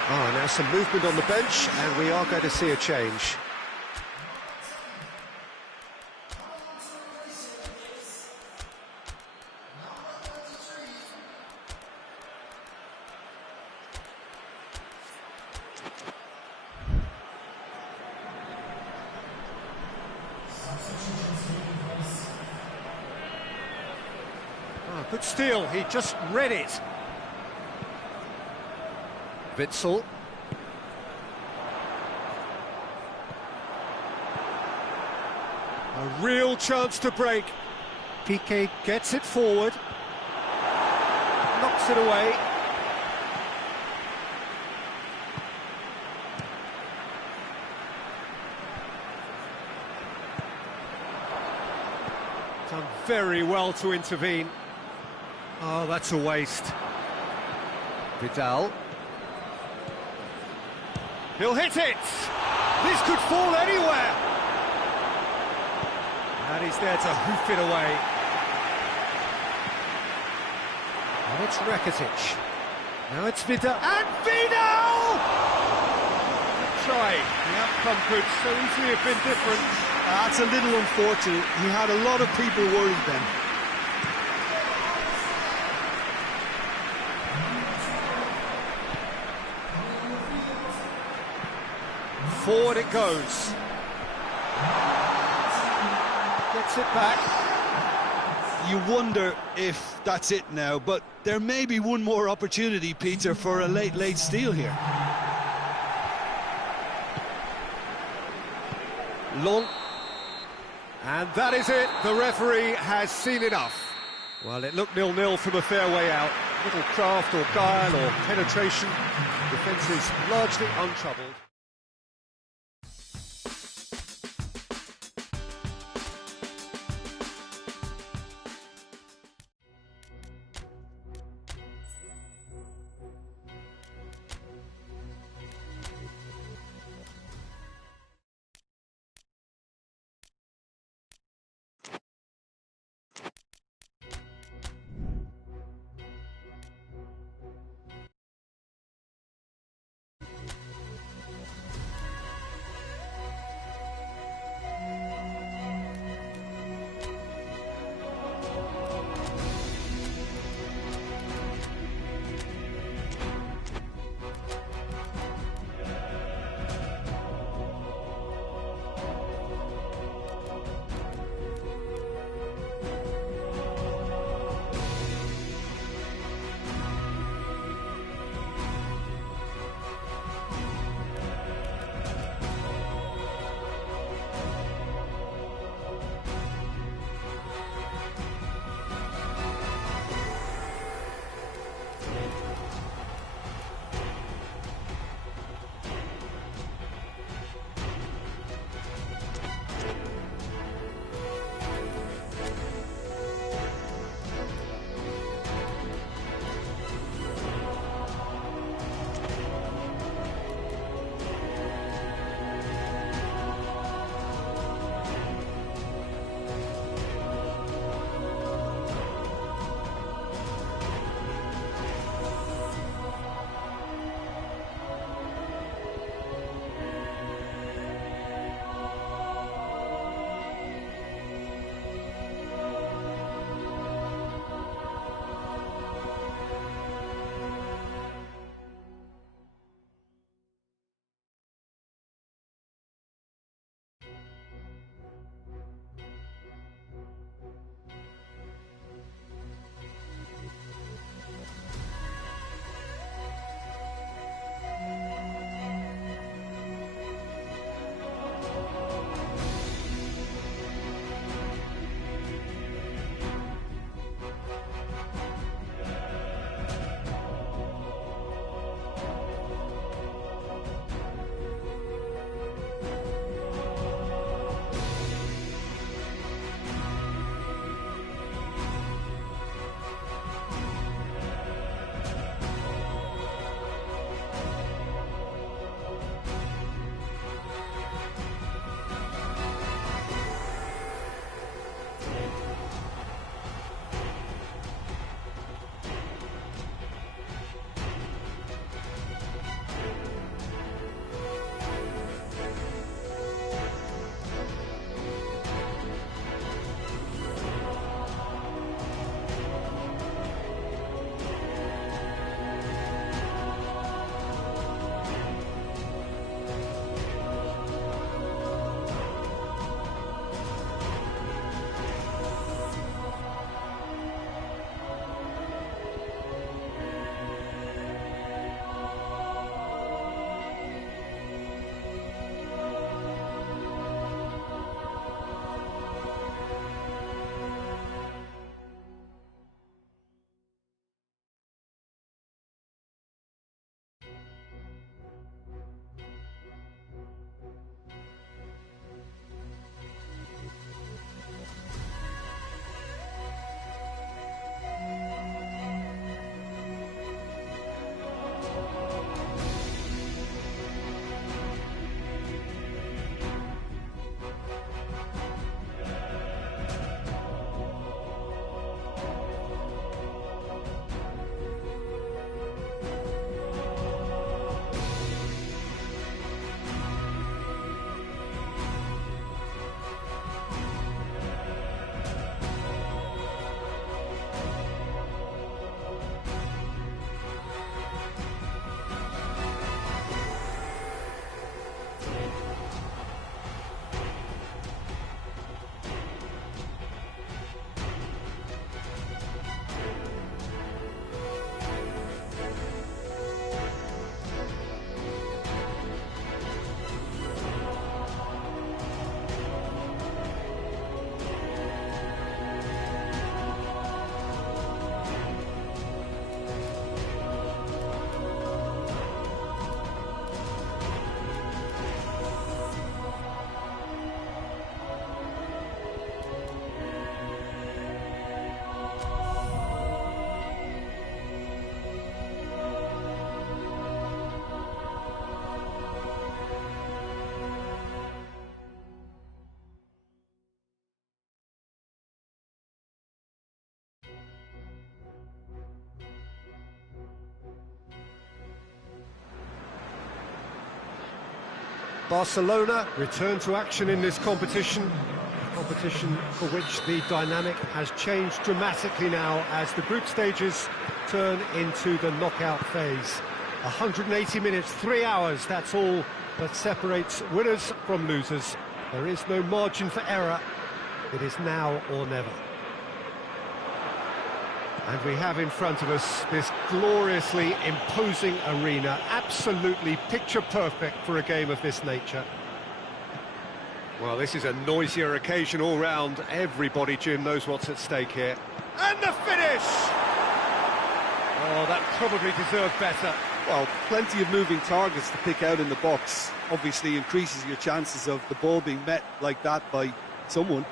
Oh, now some movement on the bench, and we are going to see a change. Oh, good steal, he just read it. Witsel. A real chance to break. PK gets it forward. Knocks it away. Done very well to intervene. Oh, that's a waste. Vidal. He'll hit it! This could fall anywhere! And he's there to hoof it away. And it's Rakitic. Now it's Vidal. And Vidal! Try. The outcome could so easily have been different. That's a little unfortunate. He had a lot of people worried then. Forward it goes. Gets it back. You wonder if that's it now, but there may be one more opportunity, Peter, for a late steal here. Long. And that is it. The referee has seen enough. Well, it looked 0-0 from a fair way out. Little craft or guile or penetration. Defence is largely untroubled. Barcelona return to action in this competition. A competition for which the dynamic has changed dramatically now as the group stages turn into the knockout phase. 180 minutes, 3 hours, that's all that separates winners from losers. There is no margin for error. It is now or never. And we have in front of us this gloriously imposing arena, absolutely picture perfect for a game of this nature. Well, this is a noisier occasion all round. Everybody, Jim, knows what's at stake here. And the finish! Oh, that probably deserved better. Well, plenty of moving targets to pick out in the box. Obviously increases your chances of the ball being met like that by someone.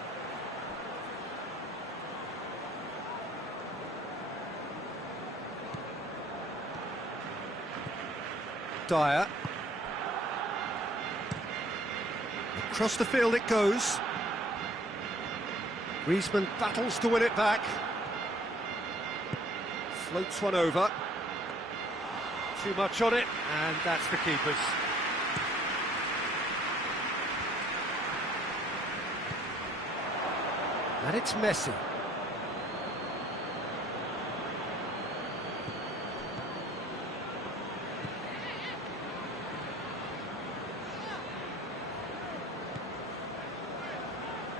Dyer. Across the field it goes. Griezmann battles to win it back. Floats one over. Too much on it, and that's the keeper's. And it's Messi.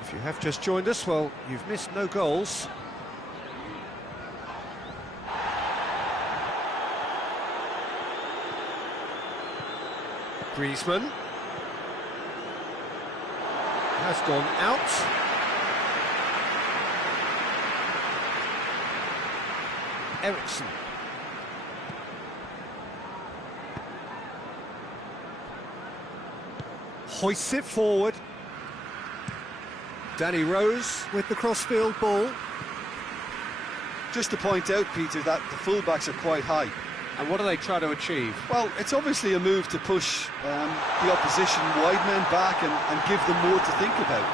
If you have just joined us, well, you've missed no goals. Griezmann has gone out. Ericsson. Hoists it forward. Danny Rose with the crossfield ball. Just to point out, Peter, that the fullbacks are quite high. And what do they try to achieve? Well, it's obviously a move to push the opposition wide men back and give them more to think about.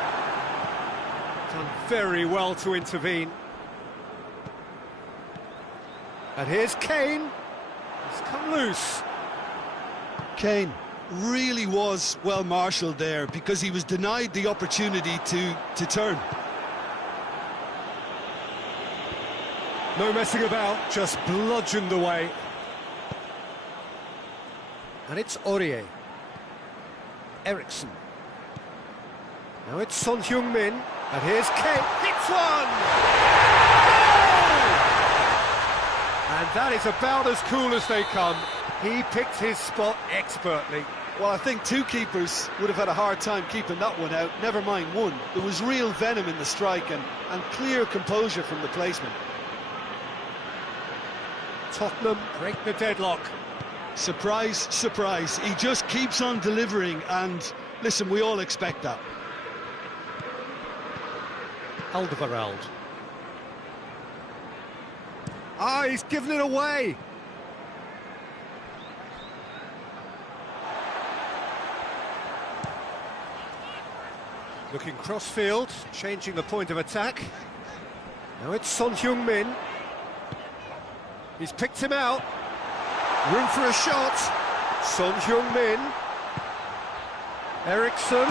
Done very well to intervene. And here's Kane. He's come loose. Kane really was well marshalled there because he was denied the opportunity to turn. No messing about, just bludgeoned away. And it's Aurier. Ericsson. Now it's Son Heung-min. And here's Kane. Hits one! Goal! And that is about as cool as they come. He picked his spot expertly. Well, I think two keepers would have had a hard time keeping that one out, never mind one. There was real venom in the strike and clear composure from the placement. Tottenham break the deadlock. Surprise, surprise. He just keeps on delivering and, listen, we all expect that. Alderweireld. Ah, he's given it away. Looking cross-field, changing the point of attack. Now it's Son Heung-min. He's picked him out. Room for a shot. Son Heung-min. Ericsson.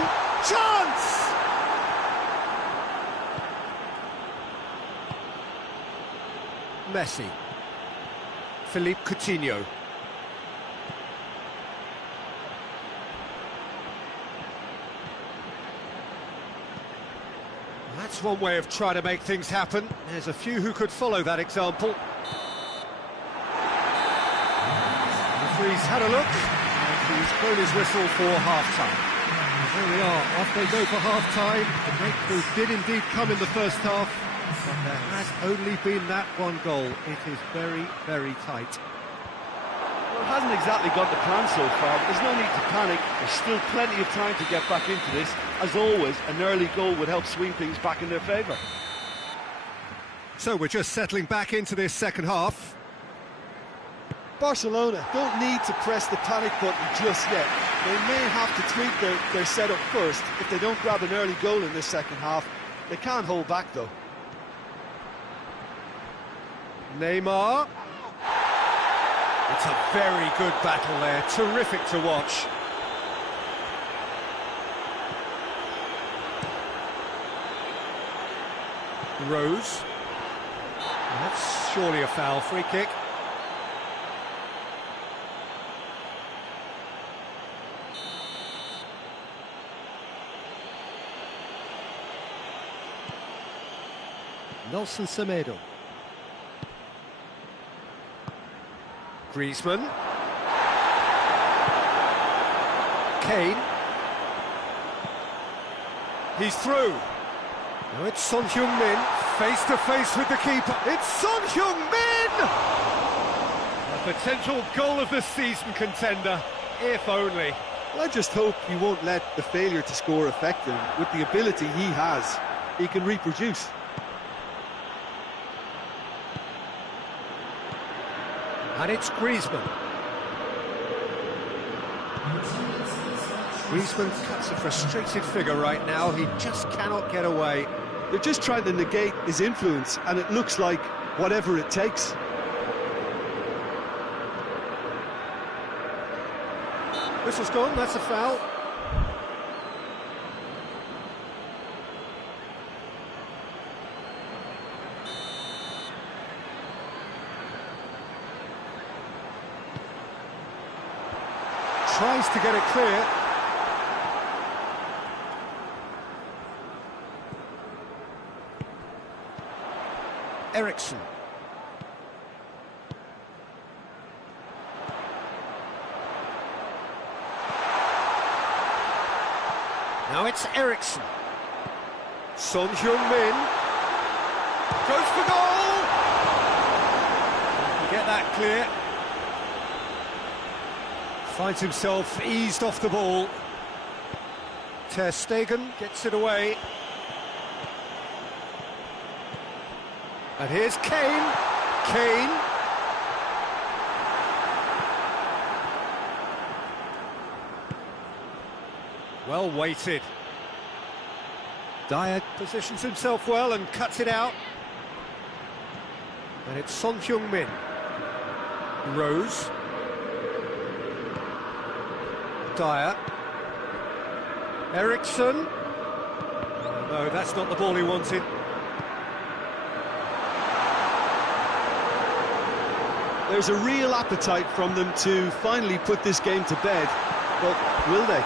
Chance! Messi. Philippe Coutinho. That's one way of trying to make things happen. There's a few who could follow that example. The referee's had a look, and he's blown his whistle for half-time. There we are, off they go for half-time. The breakthrough did indeed come in the first half, but there has only been that one goal. It is very, very tight. Well, it hasn't exactly got the plan so far, but there's no need to panic. There's still plenty of time to get back into this. As always, an early goal would help swing things back in their favour. So we're just settling back into this second half. Barcelona don't need to press the panic button just yet. They may have to tweak their setup first if they don't grab an early goal in this second half. They can't hold back though. Neymar. It's a very good battle there, terrific to watch. Rose. That's surely a foul. Free kick. Nelson Semedo. Griezmann. Kane. He's through. Now it's Son Heung-min, face to face with the keeper. It's Son Heung-min! A potential goal of the season contender, if only. Well, I just hope he won't let the failure to score affect him. With the ability he has, he can reproduce. And it's Griezmann. Griezmann cuts a frustrated figure right now. He just cannot get away. They're just trying to negate his influence, and it looks like whatever it takes. Whistle's gone, that's a foul. Tries to get it clear. Eriksson. Now it's Eriksson. Son Heung-min goes for goal. Get that clear. Finds himself eased off the ball. Ter Stegen gets it away. And here's Kane. Kane. Well weighted. Dyer positions himself well and cuts it out. And it's Son Heung-min. Rose. Dyer. Eriksson. No, that's not the ball he wanted. There's a real appetite from them to finally put this game to bed, but will they?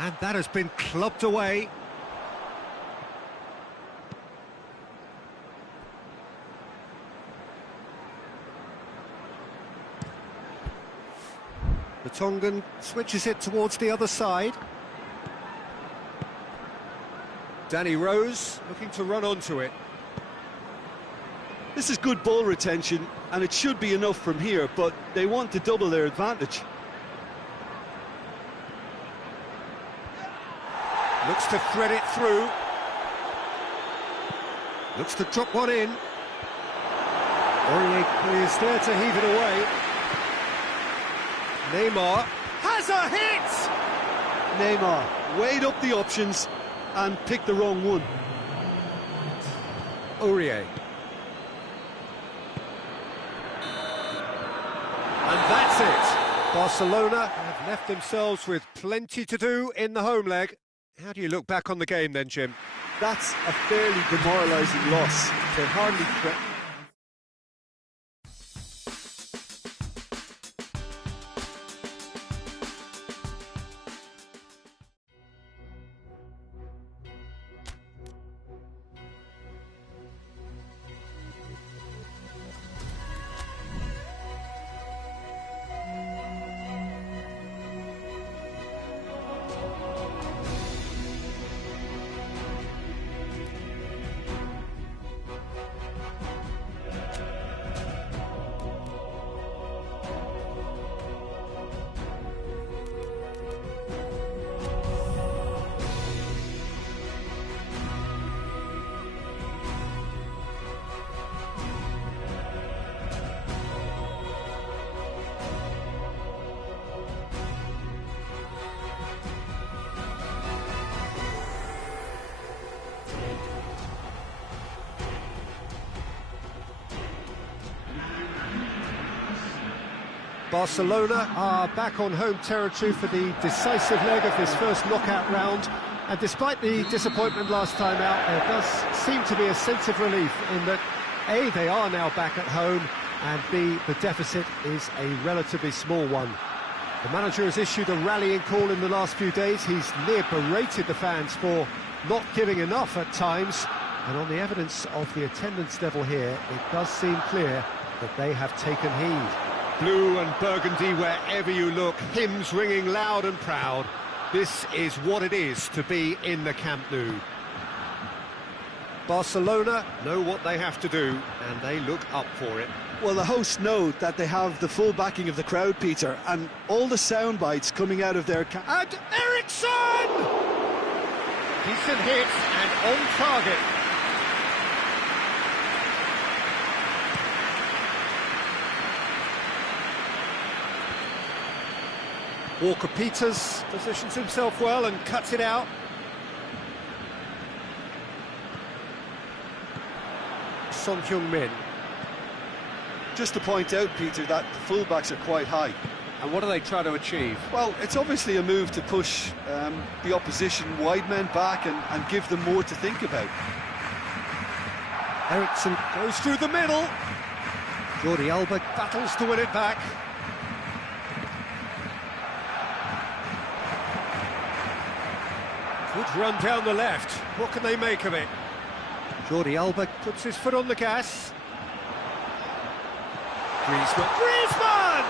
And that has been clubbed away. The Tongan switches it towards the other side. Danny Rose looking to run onto it. This is good ball retention, and it should be enough from here, but they want to double their advantage. Looks to thread it through. Looks to drop one in. Aurier is there to heave it away. Neymar has a hit! Neymar weighed up the options and picked the wrong one. Aurier. And that's it. Barcelona have left themselves with plenty to do in the home leg. How do you look back on the game then, Jim? That's a fairly demoralising loss. They hardly... Barcelona are back on home territory for the decisive leg of this first knockout round, and despite the disappointment last time out, there does seem to be a sense of relief in that A, they are now back at home, and B, the deficit is a relatively small one. The manager has issued a rallying call in the last few days. He's near berated the fans for not giving enough at times, and on the evidence of the attendance level here, it does seem clear that they have taken heed. Blue and burgundy wherever you look, hymns ringing loud and proud. This is what it is to be in the Camp Nou. Barcelona know what they have to do, and they look up for it. Well, the hosts know that they have the full backing of the crowd, Peter, and all the sound bites coming out of their... And Eriksson! Decent hit and on target. Walker-Peters positions himself well and cuts it out. Son Heung-min. Just to point out, Peter, that the fullbacks are quite high. And what do they try to achieve? Well, it's obviously a move to push the opposition wide men back and give them more to think about. Eriksson goes through the middle. Jordi Alba battles to win it back. Good run down the left. What can they make of it? Jordi Alba puts his foot on the gas. Griezmann!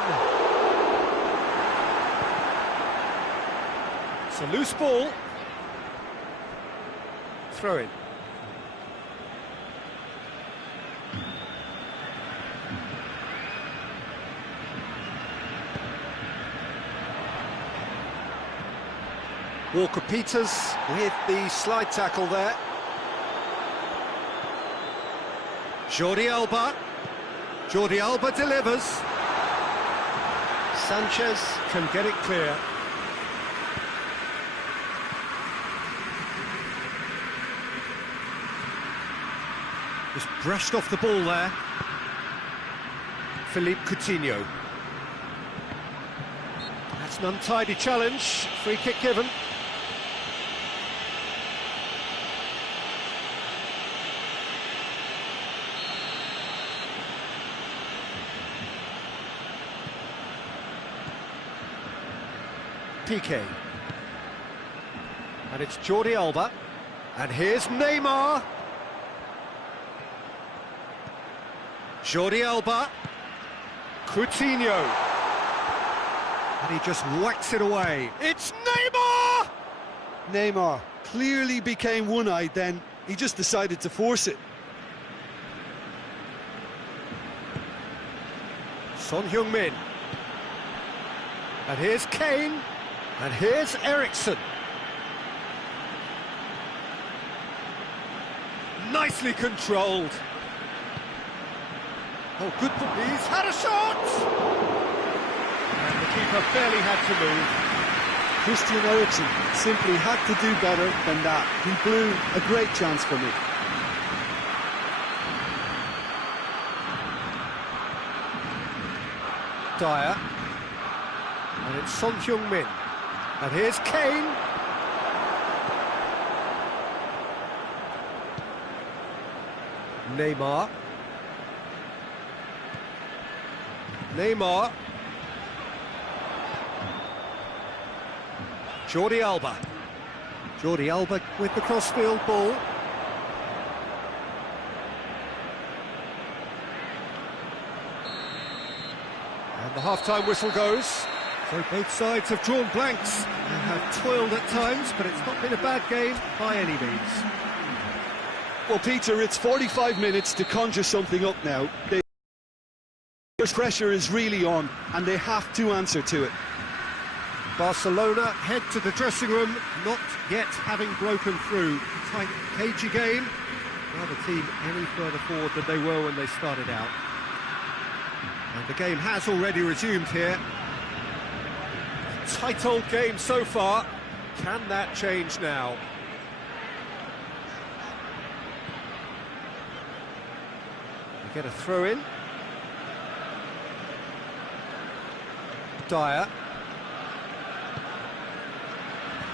It's a loose ball. Throw in. Walker-Peters with the slide tackle there. Jordi Alba. Jordi Alba delivers. Sanchez can get it clear. Just brushed off the ball there. Philippe Coutinho. That's an untidy challenge. Free kick given. PK. And it's Jordi Alba. And here's Neymar. Jordi Alba. Coutinho. And he just whacks it away. It's Neymar! Neymar clearly became one-eyed then. He just decided to force it. Son Heung-min. And here's Kane. And here's Eriksen. Nicely controlled. Oh, good. He's had a shot! And the keeper barely had to move. Christian Eriksen simply had to do better than that. He blew a great chance for me. Dyer. And it's Son Heung-min. And here's Kane. Neymar. Neymar. Jordi Alba. Jordi Alba with the crossfield ball. And the half-time whistle goes. So both sides have drawn blanks and have toiled at times, but it's not been a bad game by any means. Well, Peter, it's 45 minutes to conjure something up now. The pressure is really on, and they have to answer to it. Barcelona head to the dressing room, not yet having broken through. Tight, cagey game. Neither team any further forward than they were when they started out. And the game has already resumed here. A tight old game so far. Can that change now? We get a throw in. Dyer.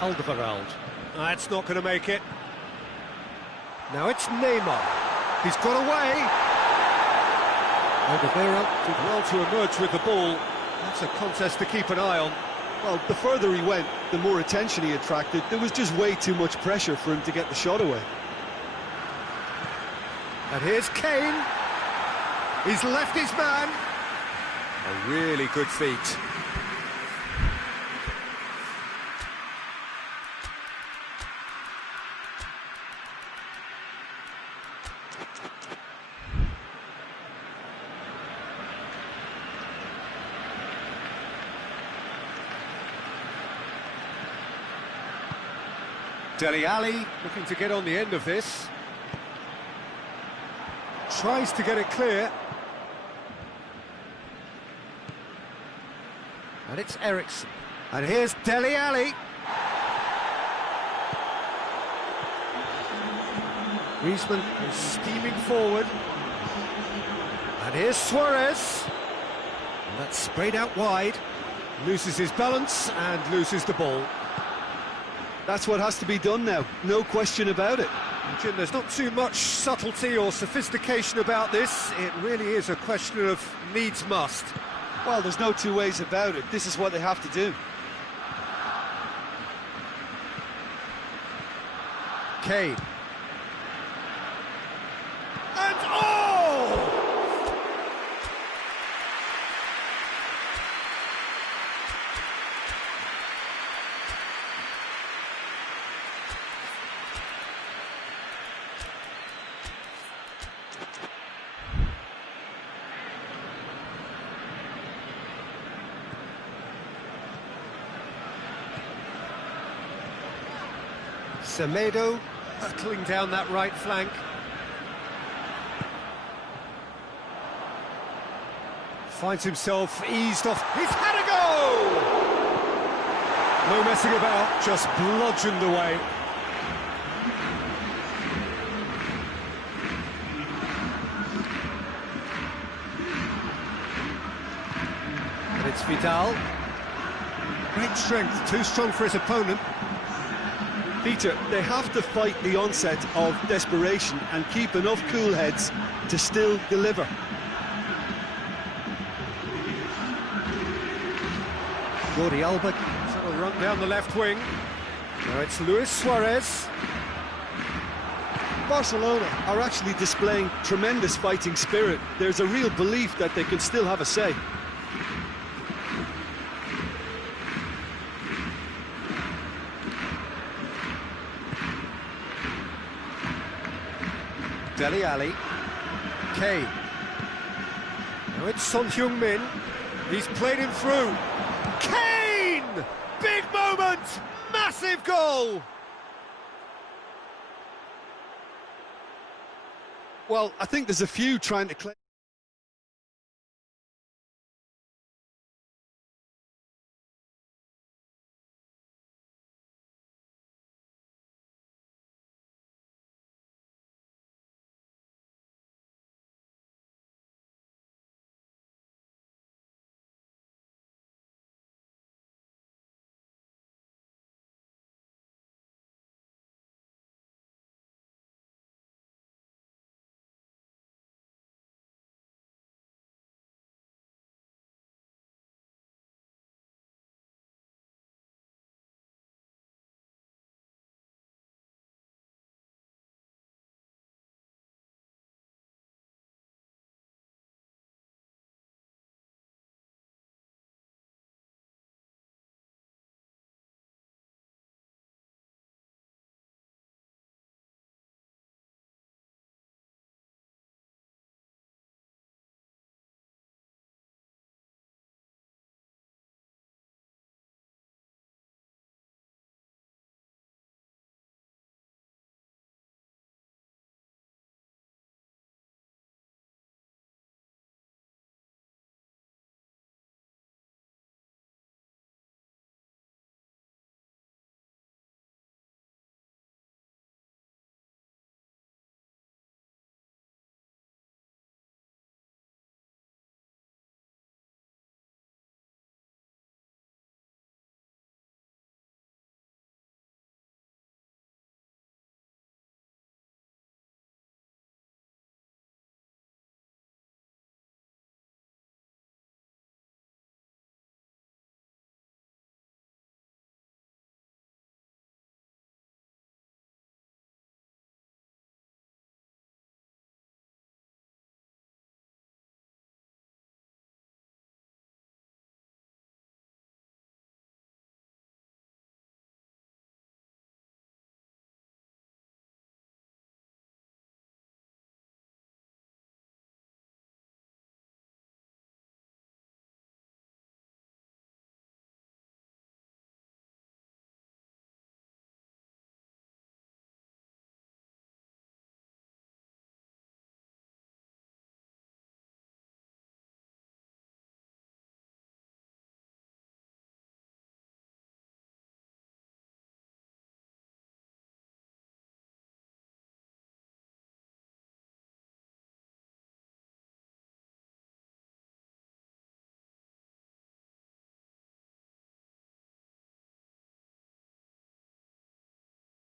Alderweireld. That's not going to make it. Now it's Neymar. He's got away. Alderweireld did well to emerge with the ball. That's a contest to keep an eye on. Well, the further he went, the more attention he attracted. There was just way too much pressure for him to get the shot away. And here's Kane. He's left his man. A really good feat. Dele Alli looking to get on the end of this. Tries to get it clear. And it's Eriksen. And here's Dele Alli. Griezmann is steaming forward. And here's Suarez. And that's sprayed out wide. Loses his balance and loses the ball. That's what has to be done now, no question about it. Jim, there's not too much subtlety or sophistication about this. It really is a question of needs must. Well, there's no two ways about it. This is what they have to do. Kane. And oh! Semedo hurtling down that right flank. Finds himself eased off. He's had a go! No messing about, just bludgeoned away. And it's Vidal. Great strength, too strong for his opponent. Peter, they have to fight the onset of desperation and keep enough cool heads to still deliver. Jordi Alba, sort of run down the left wing. Now it's Luis Suarez. Barcelona are actually displaying tremendous fighting spirit. There's a real belief that they can still have a say. Dele Alli. Kane. Now it's Son Heung-min. He's played him through. Kane! Big moment! Massive goal! Well, I think there's a few trying to claim.